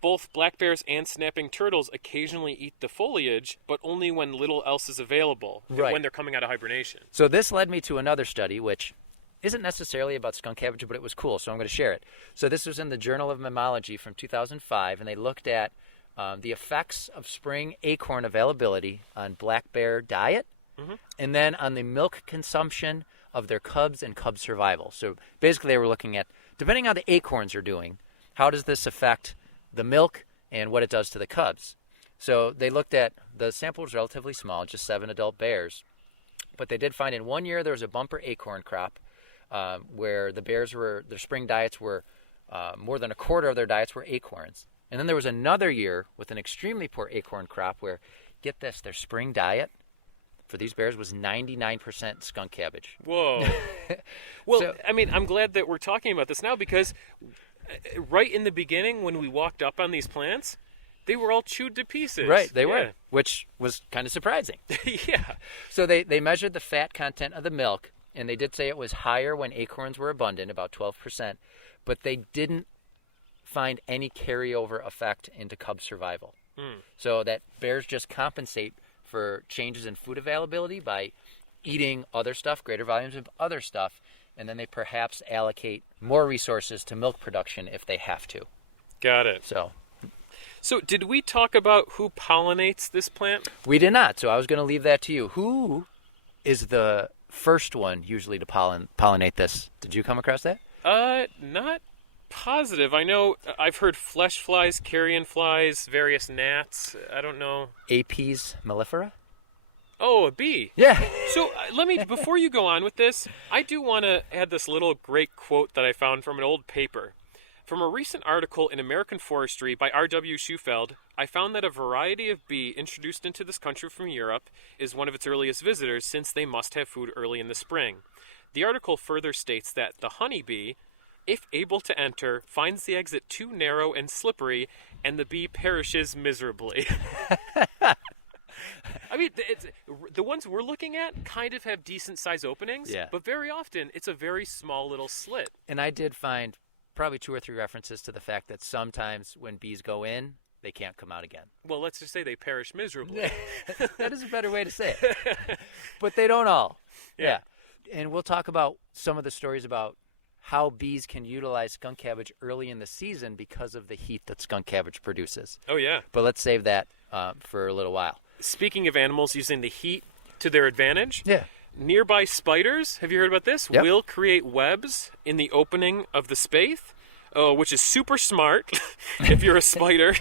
both black bears and snapping turtles occasionally eat the foliage, but only when little else is available, when they're coming out of hibernation. So this led me to another study, which isn't necessarily about skunk cabbage, but it was cool, so I'm going to share it. So this was in the Journal of Mammalogy from 2005, and they looked at the effects of spring acorn availability on black bear diet, and then on the milk consumption of their cubs and cub survival. So basically they were looking at, depending on how the acorns are doing, how does this affect the milk and what it does to the cubs. So they looked at, the sample was relatively small, just 7 adult bears, but they did find in 1 year there was a bumper acorn crop where the bears were, their spring diets were, more than a quarter of their diets were acorns. And then there was another year with an extremely poor acorn crop where, get this, their spring diet for these bears was 99% skunk cabbage. Whoa. Well, I mean, I'm glad that we're talking about this now, because right in the beginning when we walked up on these plants, they were all chewed to pieces. Right, they were, which was kind of surprising. Yeah. So they measured the fat content of the milk, and they did say it was higher when acorns were abundant, about 12%, but they didn't find any carryover effect into cub survival. So that bears just compensate for changes in food availability by eating other stuff, greater volumes of other stuff, and then they perhaps allocate more resources to milk production if they have to. Got it. So did we talk about who pollinates this plant? We did not, so I was going to leave that to you. Who is the first one usually to pollinate this? Did you come across that? Not positive. I know I've heard flesh flies, carrion flies, various gnats. I don't know. Apis mellifera? Oh, a bee. Yeah. So let me, before you go on with this, I do want to add this little great quote that I found from an old paper. From a recent article in American Forestry by R.W. Schufeld, I found that a variety of bee introduced into this country from Europe is one of its earliest visitors, since they must have food early in the spring. The article further states that the honeybee, if able to enter, finds the exit too narrow and slippery, and the bee perishes miserably. I mean, the ones we're looking at kind of have decent size openings, but very often it's a very small little slit. And I did find probably 2 or 3 references to the fact that sometimes when bees go in, they can't come out again. Well, let's just say they perish miserably. That is a better way to say it. But they don't all. Yeah. And we'll talk about some of the stories about how bees can utilize skunk cabbage early in the season because of the heat that skunk cabbage produces. Oh, yeah. But let's save that for a little while. Speaking of animals using the heat to their advantage, nearby spiders, have you heard about this? Yep. Will create webs in the opening of the spathe, which is super smart if you're a spider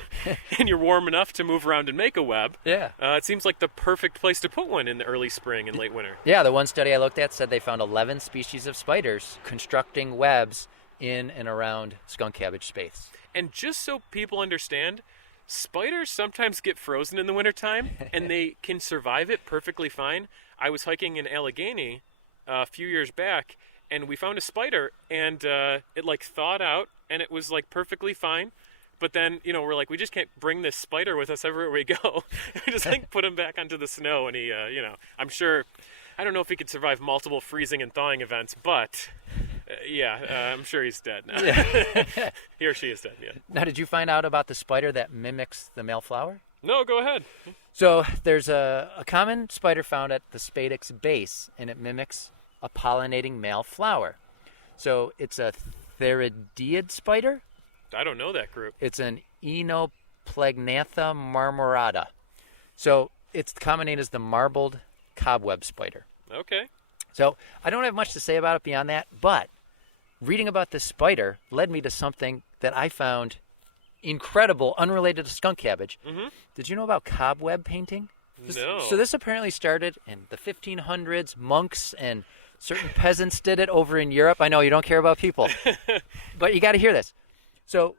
and you're warm enough to move around and make a web. Yeah. It seems like the perfect place to put one in the early spring and late winter. Yeah, the one study I looked at said they found 11 species of spiders constructing webs in and around skunk cabbage spathes. And just so people understand, spiders sometimes get frozen in the wintertime, and they can survive it perfectly fine. I was hiking in Allegheny a few years back, and we found a spider, and it like thawed out, and it was like perfectly fine. But then, you know, we're like, we just can't bring this spider with us everywhere we go. We just like put him back onto the snow, and he, you know, I'm sure, I don't know if he could survive multiple freezing and thawing events, but I'm sure he's dead now. He or she is dead, Now, did you find out about the spider that mimics the male flower? No, go ahead. So there's a common spider found at the spadix base, and it mimics a pollinating male flower. So it's a theridiid spider. I don't know that group. It's an Enoplagnantha marmorata. So its common name is the marbled cobweb spider. Okay. So I don't have much to say about it beyond that, but reading about this spider led me to something that I found incredible, unrelated to skunk cabbage. Did you know about cobweb painting? No. So this apparently started in the 1500s. Monks and certain peasants did it over in Europe. I know you don't care about people, but you got to hear this. So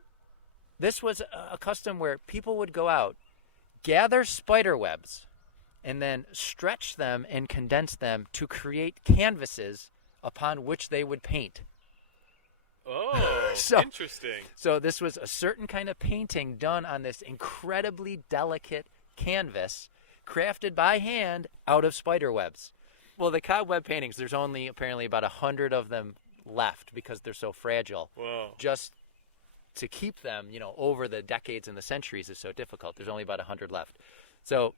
this was a custom where people would go out, gather spider webs, and then stretch them and condense them to create canvases upon which they would paint. Oh, So- interesting. So this was a certain kind of painting done on this incredibly delicate canvas, crafted by hand out of spider webs. Well, the cobweb paintings, there's only apparently about 100 of them left because they're so fragile. Whoa. Just to keep them, over the decades and the centuries is so difficult. There's only about 100 left. So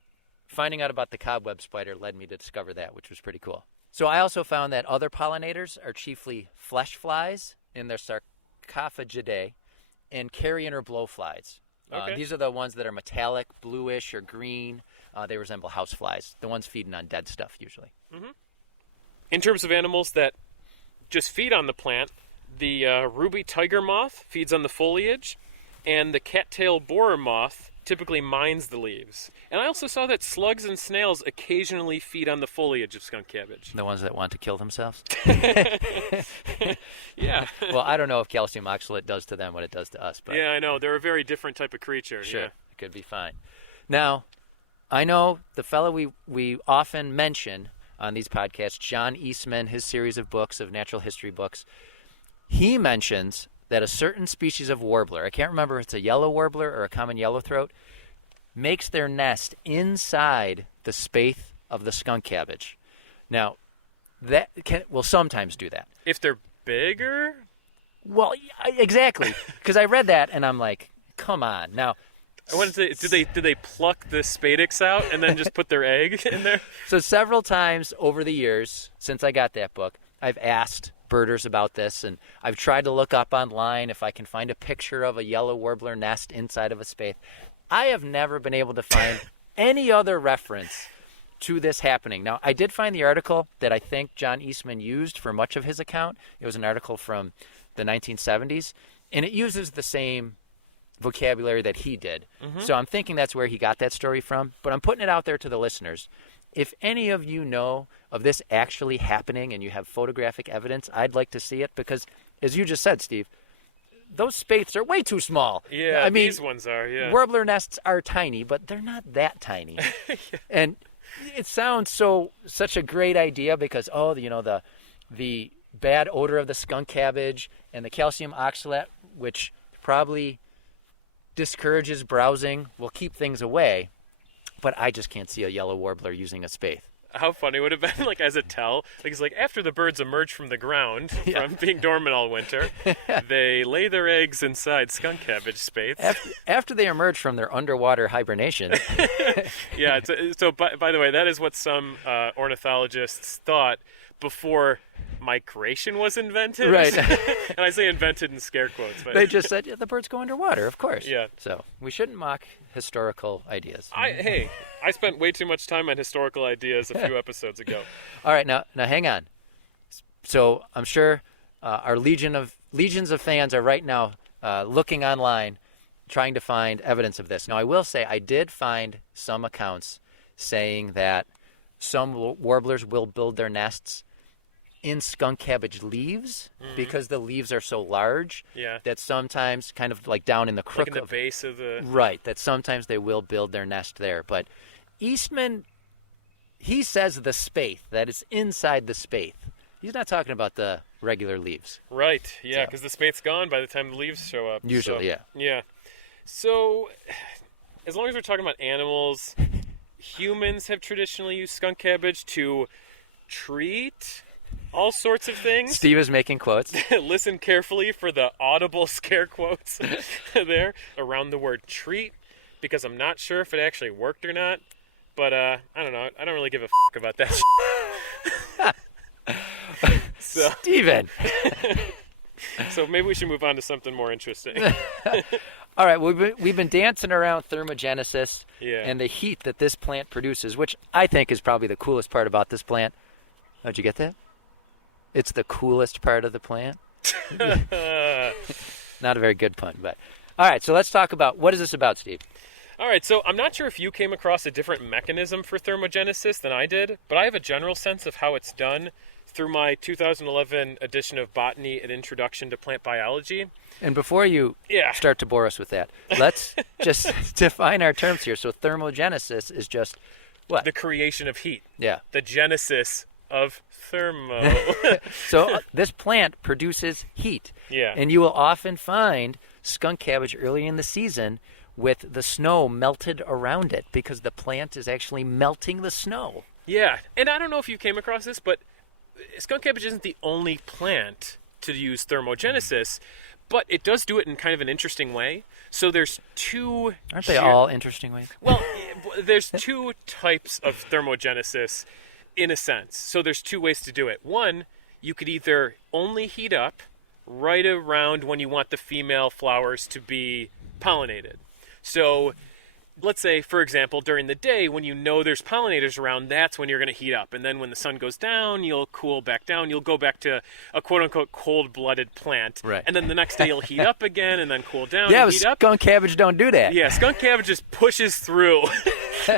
finding out about the cobweb spider led me to discover that, which was pretty cool. So I also found that other pollinators are chiefly flesh flies in their Sarcophagidae and carrion or blowflies. Okay. These are the ones that are metallic, bluish, or green. They resemble houseflies, the ones feeding on dead stuff usually. In terms of animals that just feed on the plant, the ruby tiger moth feeds on the foliage, and the cattail borer moth typically mines the leaves. And I also saw that slugs and snails occasionally feed on the foliage of skunk cabbage. The ones that want to kill themselves? Yeah. Well, I don't know if calcium oxalate does to them what it does to us. But Yeah, I know. They're a very different type of creature. sure, Yeah. it could be fine. Now, I know the fellow we often mention on these podcasts, John Eastman, his series of books, of natural history books, he mentions that a certain species of warbler, I can't remember if it's a yellow warbler or a common yellowthroat, makes their nest inside the spathe of the skunk cabbage. Now, that will sometimes do that. If they're bigger? Well, exactly, because I read that and I'm like, come on. Now, I wanted to say, did they pluck the spadix out and then just put their egg in there? so several times over the years since I got that book, I've asked birders about this, and I've tried to look up online if I can find a picture of a yellow warbler nest inside of a spathe. I have never been able to find any other reference to this happening. Now, I did find the article that I think John Eastman used for much of his account. It was an article from the 1970s, and it uses the same vocabulary that he did. So I'm thinking that's where he got that story from, but I'm putting it out there to the listeners. If any of you know of this actually happening and you have photographic evidence, I'd like to see it because, as you just said, Steve, those spathes are way too small. Yeah, I mean, these ones are, yeah. warbler nests are tiny, but they're not that tiny. And it sounds such a great idea because, the bad odor of the skunk cabbage and the calcium oxalate, which probably discourages browsing, will keep things away. But I just can't see a yellow warbler using a spathe. How funny would it have been, as a tell? It's after the birds emerge from the ground from being dormant all winter, they lay their eggs inside skunk cabbage spathes. After they emerge from their underwater hibernation. Yeah, so by the way, that is what some ornithologists thought before migration was invented. Right. And I say invented in scare quotes. But They just said, the birds go underwater, of course. Yeah. So we shouldn't mock historical ideas. I spent way too much time on historical ideas a few episodes ago. All right, now hang on. So I'm sure our legions of fans are right now looking online, trying to find evidence of this. Now, I will say I did find some accounts saying that some warblers will build their nests in skunk cabbage leaves because the leaves are so large that sometimes kind of down in the crook In the of base of the... Right, that sometimes they will build their nest there. But Eastman, he says the spathe, that it's inside the spathe. He's not talking about the regular leaves. Right, yeah, So- because the spate's gone by the time the leaves show up. Usually, yeah. Yeah. So, as long as we're talking about animals, humans have traditionally used skunk cabbage to treat all sorts of things. Steve is making quotes. Listen carefully for the audible scare quotes there around the word treat, because I'm not sure if it actually worked or not. But I don't know. I don't really give a fuck about that. So, Steven! so maybe we should move on to something more interesting. All right, we've been dancing around thermogenesis Yeah. and the heat that this plant produces, which I think is probably the coolest part about this plant. Oh, did you get that? It's the coolest part of the plant. Not a very good pun, but... All right, so let's talk about, what is this about, Steve? All right, so I'm not sure if you came across a different mechanism for thermogenesis than I did, but I have a general sense of how it's done through my 2011 edition of Botany: An Introduction to Plant Biology. And before you start to bore us with that, let's just define our terms here. So thermogenesis is just What? The creation of heat. Yeah. The genesis of thermo. So this plant produces heat. Yeah. And you will often find skunk cabbage early in the season with the snow melted around it because the plant is actually melting the snow. Yeah, and I don't know if you came across this, but skunk cabbage isn't the only plant to use thermogenesis, but it does do it in kind of an interesting way. So there's two... Aren't they all interesting ways? Well, there's two types of thermogenesis in a sense. So there's two ways to do it. One, you could either only heat up right around when you want the female flowers to be pollinated. So let's say, for example, during the day when you know there's pollinators around, that's when you're going to heat up. And then when the sun goes down, you'll cool back down. You'll go back to a quote-unquote cold-blooded plant. Right. And then the next day you'll heat up again and then cool down Yeah, and but heat up. skunk cabbage don't do that. Yeah, skunk cabbage just pushes through.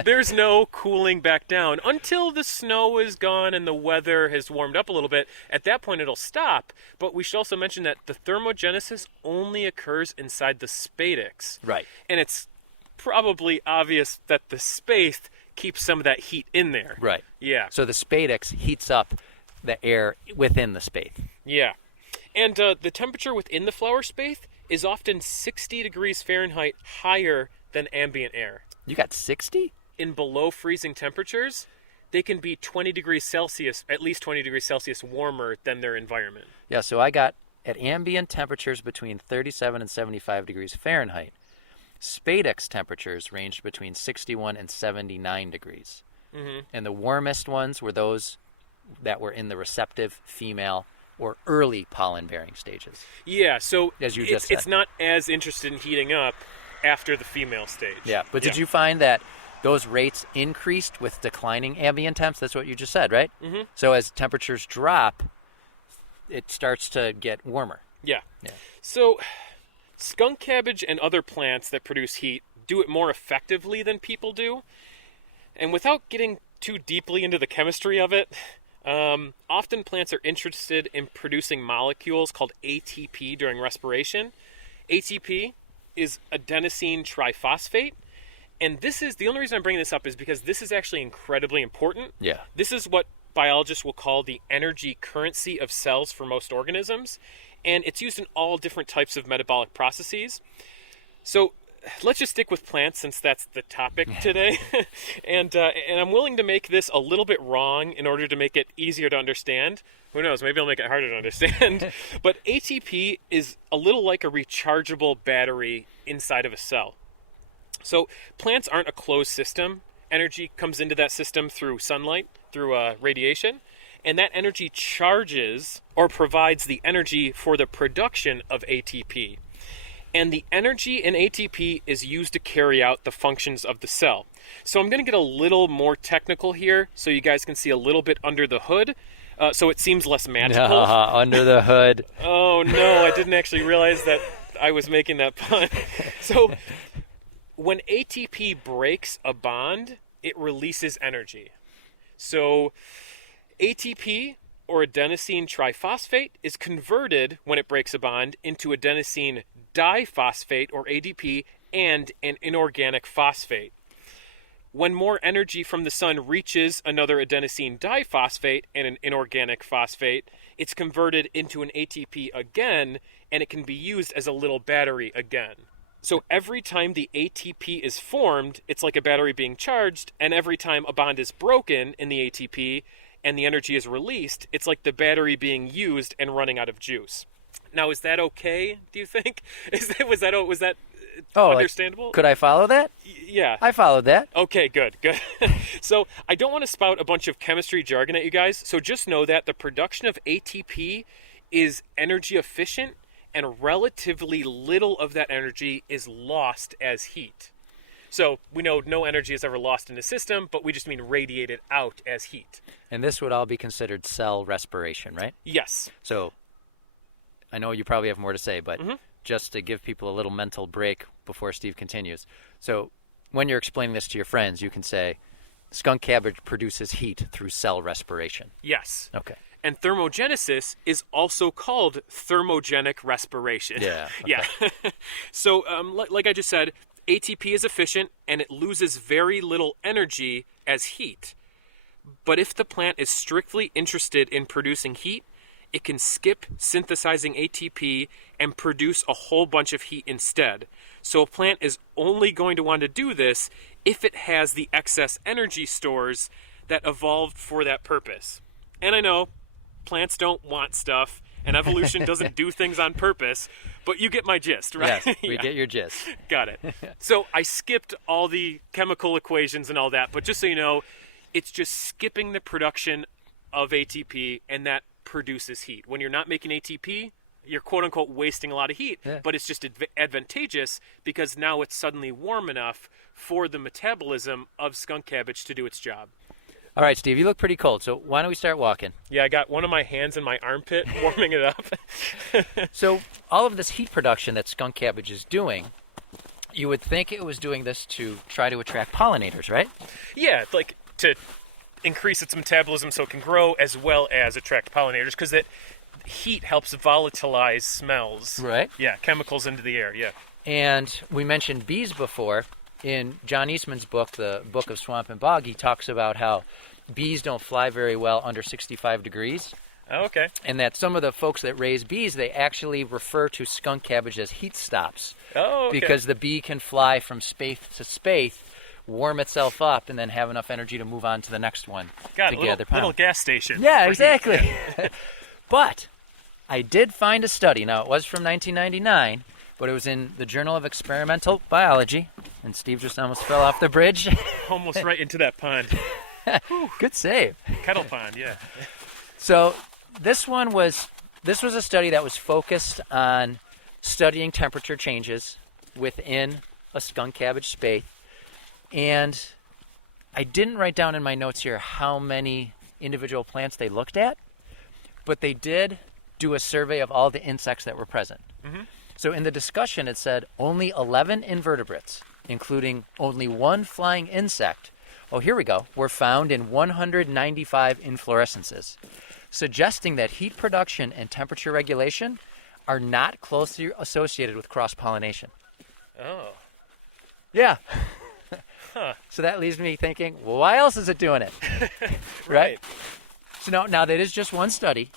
There's no cooling back down until the snow is gone and the weather has warmed up a little bit. At that point, it'll stop. But we should also mention that the thermogenesis only occurs inside the spadix. Right. And it's probably obvious that the spathe keeps some of that heat in there. Right. Yeah. So the spadix heats up the air within the spathe. Yeah. And the temperature within the flower spathe is often 60 degrees Fahrenheit higher than ambient air. You got 60? In below freezing temperatures, they can be 20 degrees Celsius, at least 20 degrees Celsius warmer than their environment. Yeah, so I got at ambient temperatures between 37 and 75 degrees Fahrenheit. Spadix temperatures ranged between 61 and 79 degrees. Mm-hmm. And the warmest ones were those that were in the receptive female or early pollen-bearing stages. Yeah, so as you just said. It's not as interested in heating up after the female stage. Yeah, but did you find that those rates increased with declining ambient temps? That's what you just said, right? Mm-hmm. So as temperatures drop, it starts to get warmer. Yeah. Yeah. So skunk cabbage and other plants that produce heat do it more effectively than people do. And without getting too deeply into the chemistry of it, often plants are interested in producing molecules called ATP during respiration. ATP is adenosine triphosphate. And this is, the only reason I'm bringing this up is because this is actually incredibly important. Yeah. This is what biologists will call the energy currency of cells for most organisms. And it's used in all different types of metabolic processes. So let's just stick with plants since that's the topic today. and I'm willing to make this a little bit wrong in order to make it easier to understand. Who knows, maybe I'll make it harder to understand. But ATP is a little like a rechargeable battery inside of a cell. So plants aren't a closed system. Energy comes into that system through sunlight, through radiation. And that energy charges or provides the energy for the production of ATP. And the energy in ATP is used to carry out the functions of the cell. So I'm going to get a little more technical here so you guys can see a little bit under the hood. So it seems less magical. Under the hood. Oh, no, I didn't actually realize that I was making that pun. So when ATP breaks a bond, it releases energy. So ATP, or adenosine triphosphate, is converted when it breaks a bond into adenosine diphosphate, or ADP, and an inorganic phosphate. When more energy from the sun reaches another adenosine diphosphate and an inorganic phosphate, it's converted into an ATP again, and it can be used as a little battery again. So every time the ATP is formed, it's like a battery being charged, and every time a bond is broken in the ATP and the energy is released, it's like the battery being used and running out of juice. Now, is that okay, do you think? Was that understandable? Like, could I follow that? Yeah. I followed that. Okay, good. So I don't want to spout a bunch of chemistry jargon at you guys, so just know that the production of ATP is energy efficient, and relatively little of that energy is lost as heat. So we know no energy is ever lost in a system, but we just mean radiated out as heat. And this would all be considered cell respiration, right? Yes. So I know you probably have more to say, but just to give people a little mental break before Steve continues. So when you're explaining this to your friends, you can say, skunk cabbage produces heat through cell respiration. Yes. Okay. And thermogenesis is also called thermogenic respiration. Yeah. Okay. Yeah. So like I just said, ATP is efficient and it loses very little energy as heat. But if the plant is strictly interested in producing heat, it can skip synthesizing ATP and produce a whole bunch of heat instead. So a plant is only going to want to do this if it has the excess energy stores that evolved for that purpose. And I know plants don't want stuff, and evolution doesn't do things on purpose, but you get my gist, right? Yes, we get your gist. Got it. So I skipped all the chemical equations and all that, but just so you know, it's just skipping the production of ATP, and that produces heat. When you're not making ATP, you're quote-unquote wasting a lot of heat, but it's just advantageous because now it's suddenly warm enough for the metabolism of skunk cabbage to do its job. All right, Steve, you look pretty cold, so why don't we start walking? Yeah, I got one of my hands in my armpit warming it up. So all of this heat production that skunk cabbage is doing, you would think it was doing this to try to attract pollinators, right? Yeah, like to increase its metabolism so it can grow as well as attract pollinators, because that heat helps volatilize smells. Right. Yeah, chemicals into the air, yeah. And we mentioned bees before. In John Eastman's book, the Book of Swamp and Bog, he talks about how bees don't fly very well under 65 degrees. Oh, okay. And that some of the folks that raise bees, they actually refer to skunk cabbage as heat stops. Oh, okay. Because the bee can fly from spathe to spathe, warm itself up, and then have enough energy to move on to the next one. Got to it, gather pollen. little gas station. Yeah, for exactly. heat, yeah. But I did find a study. Now, it was from 1999, but it was in the Journal of Experimental Biology. And Steve just almost fell off the bridge. Almost right into that pond. Good save. Kettle pond, yeah. So this was a study that was focused on studying temperature changes within a skunk cabbage spathe. And I didn't write down in my notes here how many individual plants they looked at, but they did do a survey of all the insects that were present. Mm-hmm. So in the discussion, it said only 11 invertebrates, including only one flying insect, oh, here we go, were found in 195 inflorescences, suggesting that heat production and temperature regulation are not closely associated with cross-pollination. Oh. Yeah. Huh. So that leaves me thinking, well, why else is it doing it? Right? So now that is just one study,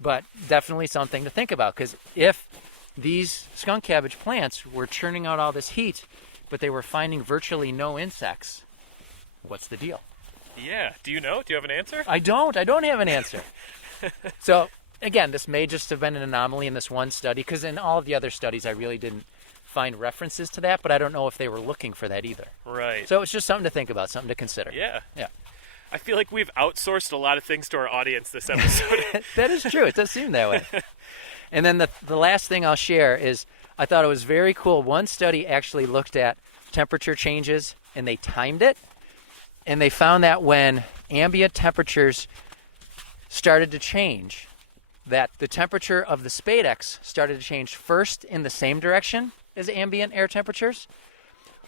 but definitely something to think about, because if these skunk cabbage plants were churning out all this heat, but they were finding virtually no insects, what's the deal? Yeah. Do you know? Do you have an answer? I don't have an answer. So again, this may just have been an anomaly in this one study, because in all of the other studies I really didn't find references to that, but I don't know if they were looking for that either. Right. So it's just something to think about, something to consider. Yeah. Yeah. I feel like we've outsourced a lot of things to our audience this episode. That is true. It does seem that way. And then the last thing I'll share is I thought it was very cool. One study actually looked at temperature changes, and they timed it. And they found that when ambient temperatures started to change, that the temperature of the spadix started to change first in the same direction as ambient air temperatures.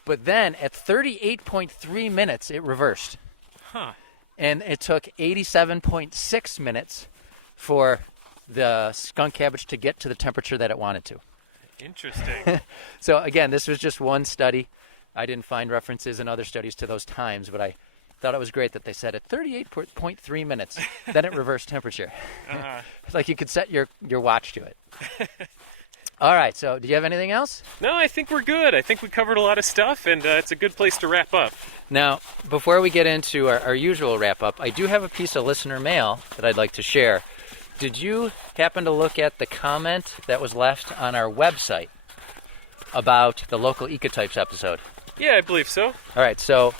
But then at 38.3 minutes, it reversed. Huh. And it took 87.6 minutes for the skunk cabbage to get to the temperature that it wanted to. Interesting. So again, this was just one study. I didn't find references in other studies to those times, but I thought it was great that they said at 38.3 minutes, then it reversed temperature. Uh-huh. Like you could set your watch to it. All right, so do you have anything else? No, I think we're good. I think we covered a lot of stuff, and it's a good place to wrap up. Now, before we get into our usual wrap-up, I do have a piece of listener mail that I'd like to share. Did you happen to look at the comment that was left on our website about the local ecotypes episode? Yeah, I believe so. All right, so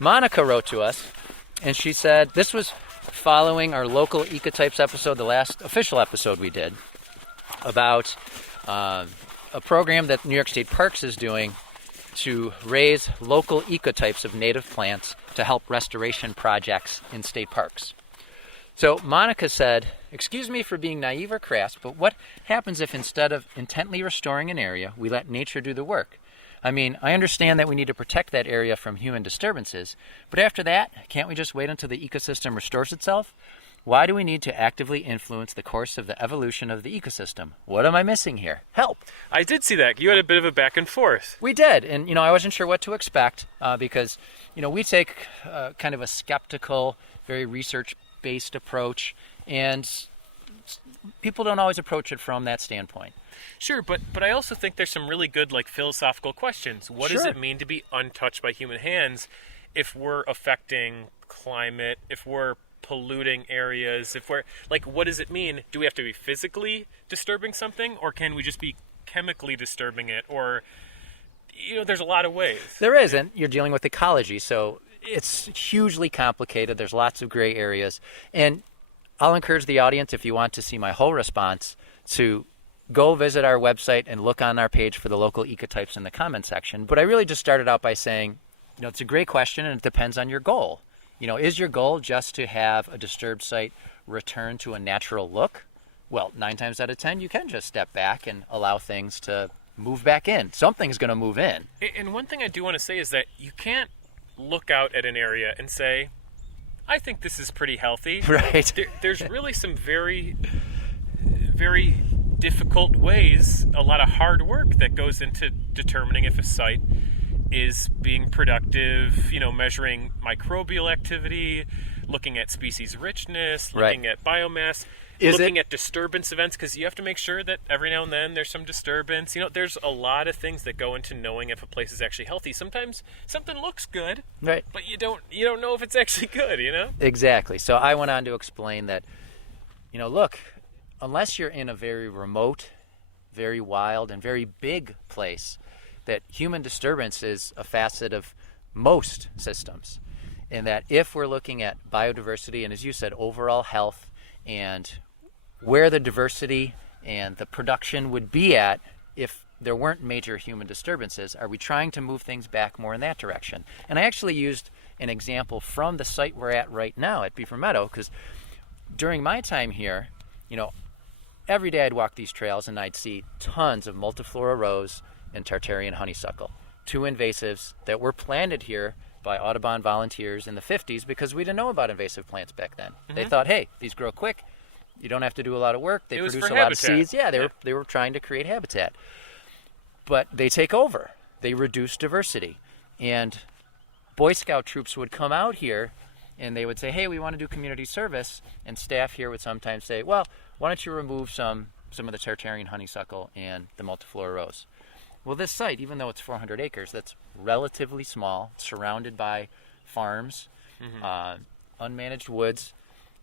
Monica wrote to us, and she said this was following our local ecotypes episode, the last official episode we did, about a program that New York State Parks is doing to raise local ecotypes of native plants to help restoration projects in state parks. So Monica said, "Excuse me for being naive or crass, but what happens if instead of intently restoring an area, we let nature do the work? I mean, I understand that we need to protect that area from human disturbances, but after that, can't we just wait until the ecosystem restores itself? Why do we need to actively influence the course of the evolution of the ecosystem? What am I missing here? Help. I did see that. You had a bit of a back and forth. We did, and I wasn't sure what to expect because we take kind of a skeptical, very research-based approach, and people don't always approach it from that standpoint. Sure, but I also think there's some really good philosophical questions. What does it mean to be untouched by human hands if we're affecting climate, if we're polluting areas, if we're what does it mean? Do we have to be physically disturbing something, or can we just be chemically disturbing it? Or there's a lot of ways. There is, and you're dealing with ecology, so it's hugely complicated. There's lots of gray areas, and I'll encourage the audience, if you want to see my whole response, to go visit our website and look on our page for the local ecotypes in the comment section. But I really just started out by saying, it's a great question, and it depends on your goal. Is your goal just to have a disturbed site return to a natural look? Well, 9 times out of 10, you can just step back and allow things to move back in. Something's going to move in. And one thing I do want to say is that you can't look out at an area and say, I think this is pretty healthy. Right. There's really some very, very difficult ways, a lot of hard work that goes into determining if a site is being productive, measuring microbial activity, looking at species richness, looking at biomass, looking at disturbance events, because you have to make sure that every now and then there's some disturbance. There's a lot of things that go into knowing if a place is actually healthy. Sometimes something looks good, right, but you don't know if it's actually good, Exactly. So I went on to explain that, look, unless you're in a very remote, very wild, and very big place, that human disturbance is a facet of most systems. And that if we're looking at biodiversity and, as you said, overall health and where the diversity and the production would be at if there weren't major human disturbances, are we trying to move things back more in that direction? And I actually used an example from the site we're at right now at Beaver Meadow, because during my time here, every day I'd walk these trails and I'd see tons of multiflora rose and Tartarian honeysuckle, 2 invasives that were planted here by Audubon volunteers in the 50s because we didn't know about invasive plants back then. Mm-hmm. They thought, hey, these grow quick, you don't have to do a lot of work, they produce a lot of seeds. Yeah, they were trying to create habitat. But they take over. They reduce diversity. And Boy Scout troops would come out here and they would say, hey, we want to do community service, and staff here would sometimes say, well, why don't you remove some of the Tartarian honeysuckle and the multiflora rose. Well, this site, even though it's 400 acres, that's relatively small, surrounded by farms, unmanaged woods.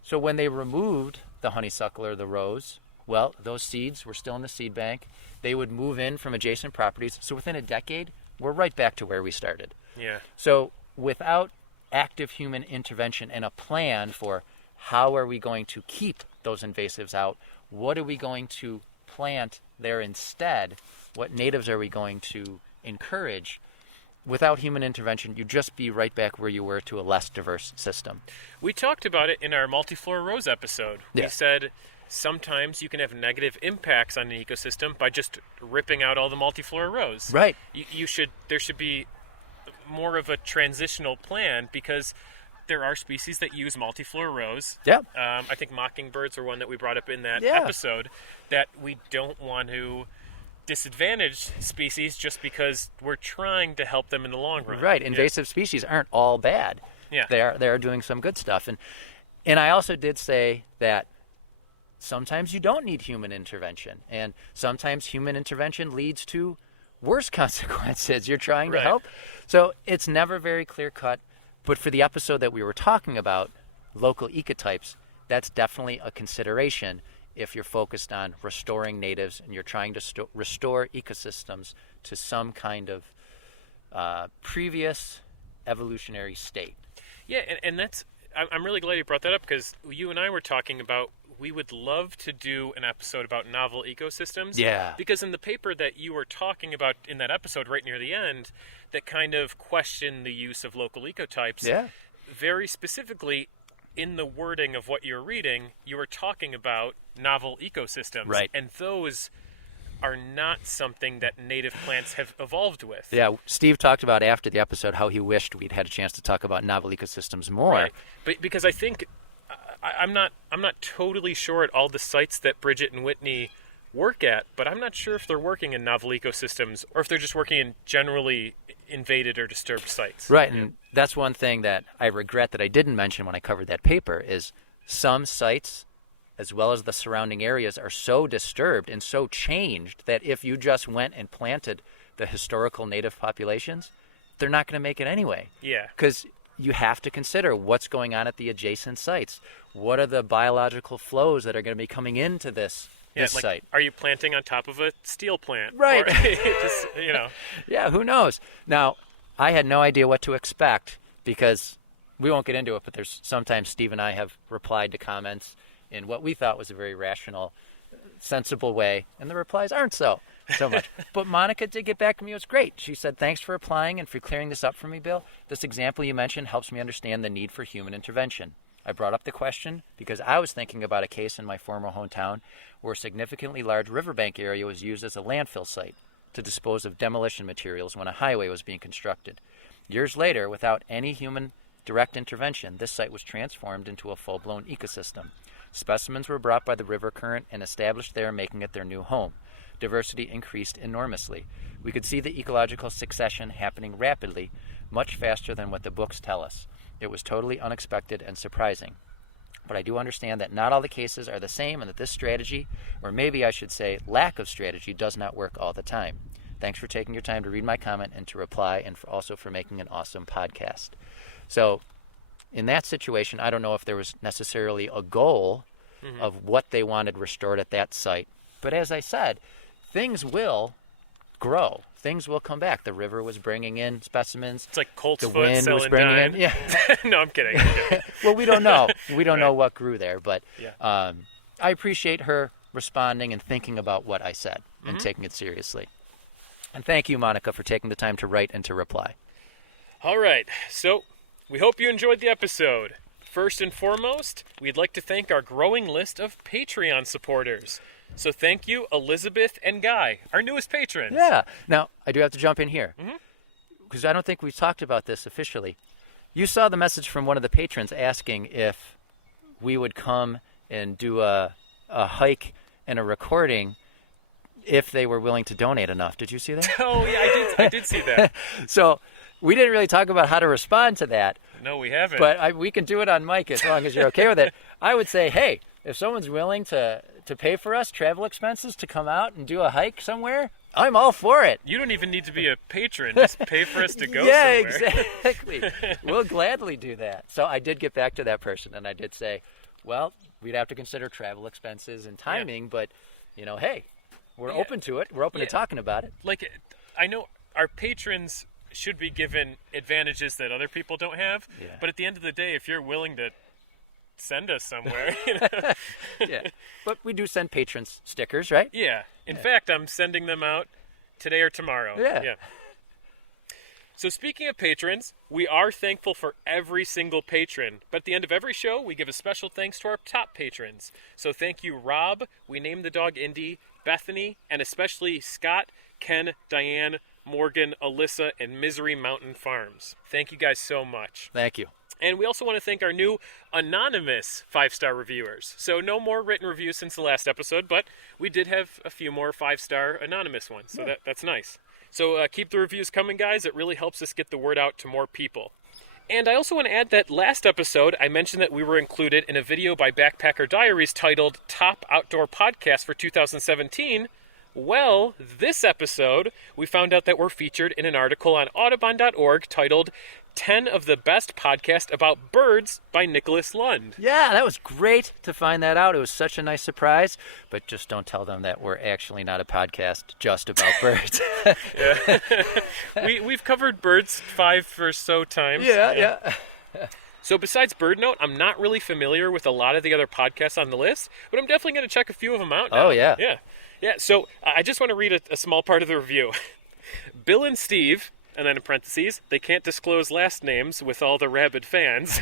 So when they removed the honeysuckle or the rose, well, those seeds were still in the seed bank. They would move in from adjacent properties. So within a decade, we're right back to where we started. Yeah. So without active human intervention and a plan for how are we going to keep those invasives out, what are we going to plant there instead, what natives are we going to encourage, without human intervention, you'd just be right back where you were to a less diverse system. We talked about it in our multiflora rose episode. Yeah. We said sometimes you can have negative impacts on an ecosystem by just ripping out all the multiflora rose. Right. There should be more of a transitional plan, because there are species that use multiflora rose. Yeah. I think mockingbirds are one that we brought up in that episode, that we don't want to disadvantaged species just because we're trying to help them in the long run. Right. Invasive species aren't all bad. Yeah. They are doing some good stuff. And I also did say that sometimes you don't need human intervention, and sometimes human intervention leads to worse consequences. You're trying to help. So it's never very clear cut. But for the episode that we were talking about, local ecotypes, that's definitely a consideration if you're focused on restoring natives and you're trying to restore ecosystems to some kind of previous evolutionary state. Yeah, and that's, I'm really glad you brought that up, because you and I were talking about, we would love to do an episode about novel ecosystems. Yeah. Because in the paper that you were talking about in that episode right near the end, that kind of questioned the use of local ecotypes, very specifically in the wording of what you're reading, you were talking about novel ecosystems. Right. And those are not something that native plants have evolved with. Yeah, Steve talked about after the episode how he wished we'd had a chance to talk about novel ecosystems more. Right. But because I think I'm not totally sure at all the sites that Bridget and Whitney work at, but I'm not sure if they're working in novel ecosystems or if they're just working in generally invaded or disturbed sites. Right, and that's one thing that I regret that I didn't mention when I covered that paper is some sites, as well as the surrounding areas, are so disturbed and so changed that if you just went and planted the historical native populations, they're not going to make it anyway. Yeah. Because you have to consider what's going on at the adjacent sites. What are the biological flows that are going to be coming into this site? Are you planting on top of a steel plant? Right. Or just, Yeah, who knows? Now, I had no idea what to expect because we won't get into it, but there's sometimes Steve and I have replied to comments in what we thought was a very rational, sensible way, and the replies aren't so much. But Monica did get back to me. It was great. She said, thanks for applying and for clearing this up for me, Bill. This example you mentioned helps me understand the need for human intervention. I brought up the question because I was thinking about a case in my former hometown where a significantly large riverbank area was used as a landfill site to dispose of demolition materials when a highway was being constructed. Years later, without any human direct intervention, this site was transformed into a full-blown ecosystem. Specimens were brought by the river current and established there, making it their new home. Diversity increased enormously. We could see the ecological succession happening rapidly, much faster than what the books tell us. It was totally unexpected and surprising. But I do understand that not all the cases are the same and that this strategy, or maybe I should say lack of strategy, does not work all the time. Thanks for taking your time to read my comment and to reply, and also for making an awesome podcast. So in that situation, I don't know if there was necessarily a goal of what they wanted restored at that site. But as I said, things will grow. Things will come back. The river was bringing in specimens. It's like Colt's the foot wind was selling bringing dime. in. Yeah. No, I'm kidding. Well, we don't know. We don't know Right. what grew there. But Yeah. I appreciate her responding and thinking about what I said and taking it seriously. And thank you, Monica, for taking the time to write and to reply. All right, so we hope you enjoyed the episode. First and foremost, we'd like to thank our growing list of Patreon supporters. So thank you, Elizabeth and Guy, our newest patrons. Yeah. Now, I do have to jump in here because I don't think we've talked about this officially. You saw the message from one of the patrons asking if we would come and do a hike and a recording if they were willing to donate enough. Did you see that? Oh, yeah, I did see that. So we didn't really talk about how to respond to that, No, we haven't. but we can do it on mic as long as you're okay with it. I would say, hey, if someone's willing to pay for us travel expenses to come out and do a hike somewhere, I'm all for it. You don't even need to be a patron. Just pay for us to go Yeah, somewhere. exactly. We'll gladly do that. So I did get back to that person, and I did say, well, we'd have to consider travel expenses and timing, but, hey, we're open to it. We're open to talking about it. Like, I know our patrons should be given advantages that other people don't have, but at the end of the day, if you're willing to send us somewhere, Yeah. But we do send patrons stickers, right? Yeah. In fact, I'm sending them out today or tomorrow. Yeah. So speaking of patrons, we are thankful for every single patron. But at the end of every show, we give a special thanks to our top patrons. So thank you, Rob. We named the dog Indy, Bethany, and especially Scott, Ken, Diane, Morgan, Alyssa, and Misery Mountain Farms. Thank you guys so much. Thank you. And we also want to thank our new anonymous 5-star reviewers. So no more written reviews since the last episode, but we did have a few more 5-star anonymous ones, so that's nice. So keep the reviews coming, guys. It really helps us get the word out to more people. And I also want to add that last episode, I mentioned that we were included in a video by Backpacker Diaries titled Top Outdoor Podcast for 2017. Well, this episode, we found out that we're featured in an article on Audubon.org titled 10 of the Best Podcasts About Birds by Nicholas Lund. Yeah, that was great to find that out. It was such a nice surprise. But just don't tell them that we're actually not a podcast just about birds. We've covered birds 5 or so times. Yeah. So besides BirdNote, I'm not really familiar with a lot of the other podcasts on the list, but I'm definitely going to check a few of them out now. Oh, yeah. Yeah, so I just want to read a small part of the review. Bill and Steve, And then in parentheses, they can't disclose last names with all the rabid fans,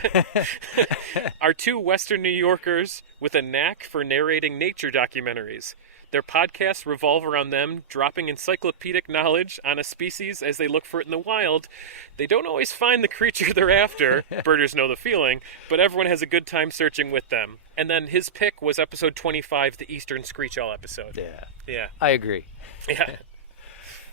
are two Western New Yorkers with a knack for narrating nature documentaries. Their podcasts revolve around them dropping encyclopedic knowledge on a species as they look for it in the wild. They don't always find the creature they're after, birders know the feeling, but everyone has a good time searching with them. And then his pick was episode 25, the Eastern Screech Owl episode. Yeah. I agree. Yeah.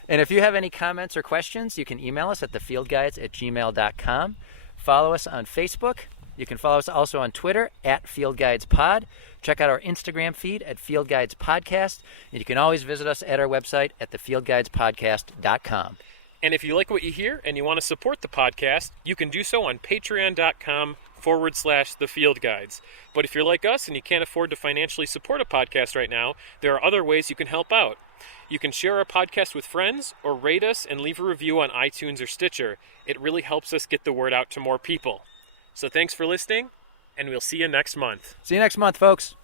And if you have any comments or questions, you can email us at thefieldguides@gmail.com. Follow us on Facebook. You can follow us also on Twitter at FieldGuidesPod. Check out our Instagram feed at Field Guides Podcast. And you can always visit us at our website at thefieldguidespodcast.com. And if you like what you hear and you want to support the podcast, you can do so on patreon.com/thefieldguides. But if you're like us and you can't afford to financially support a podcast right now, there are other ways you can help out. You can share our podcast with friends or rate us and leave a review on iTunes or Stitcher. It really helps us get the word out to more people. So thanks for listening, and we'll see you next month. See you next month, folks.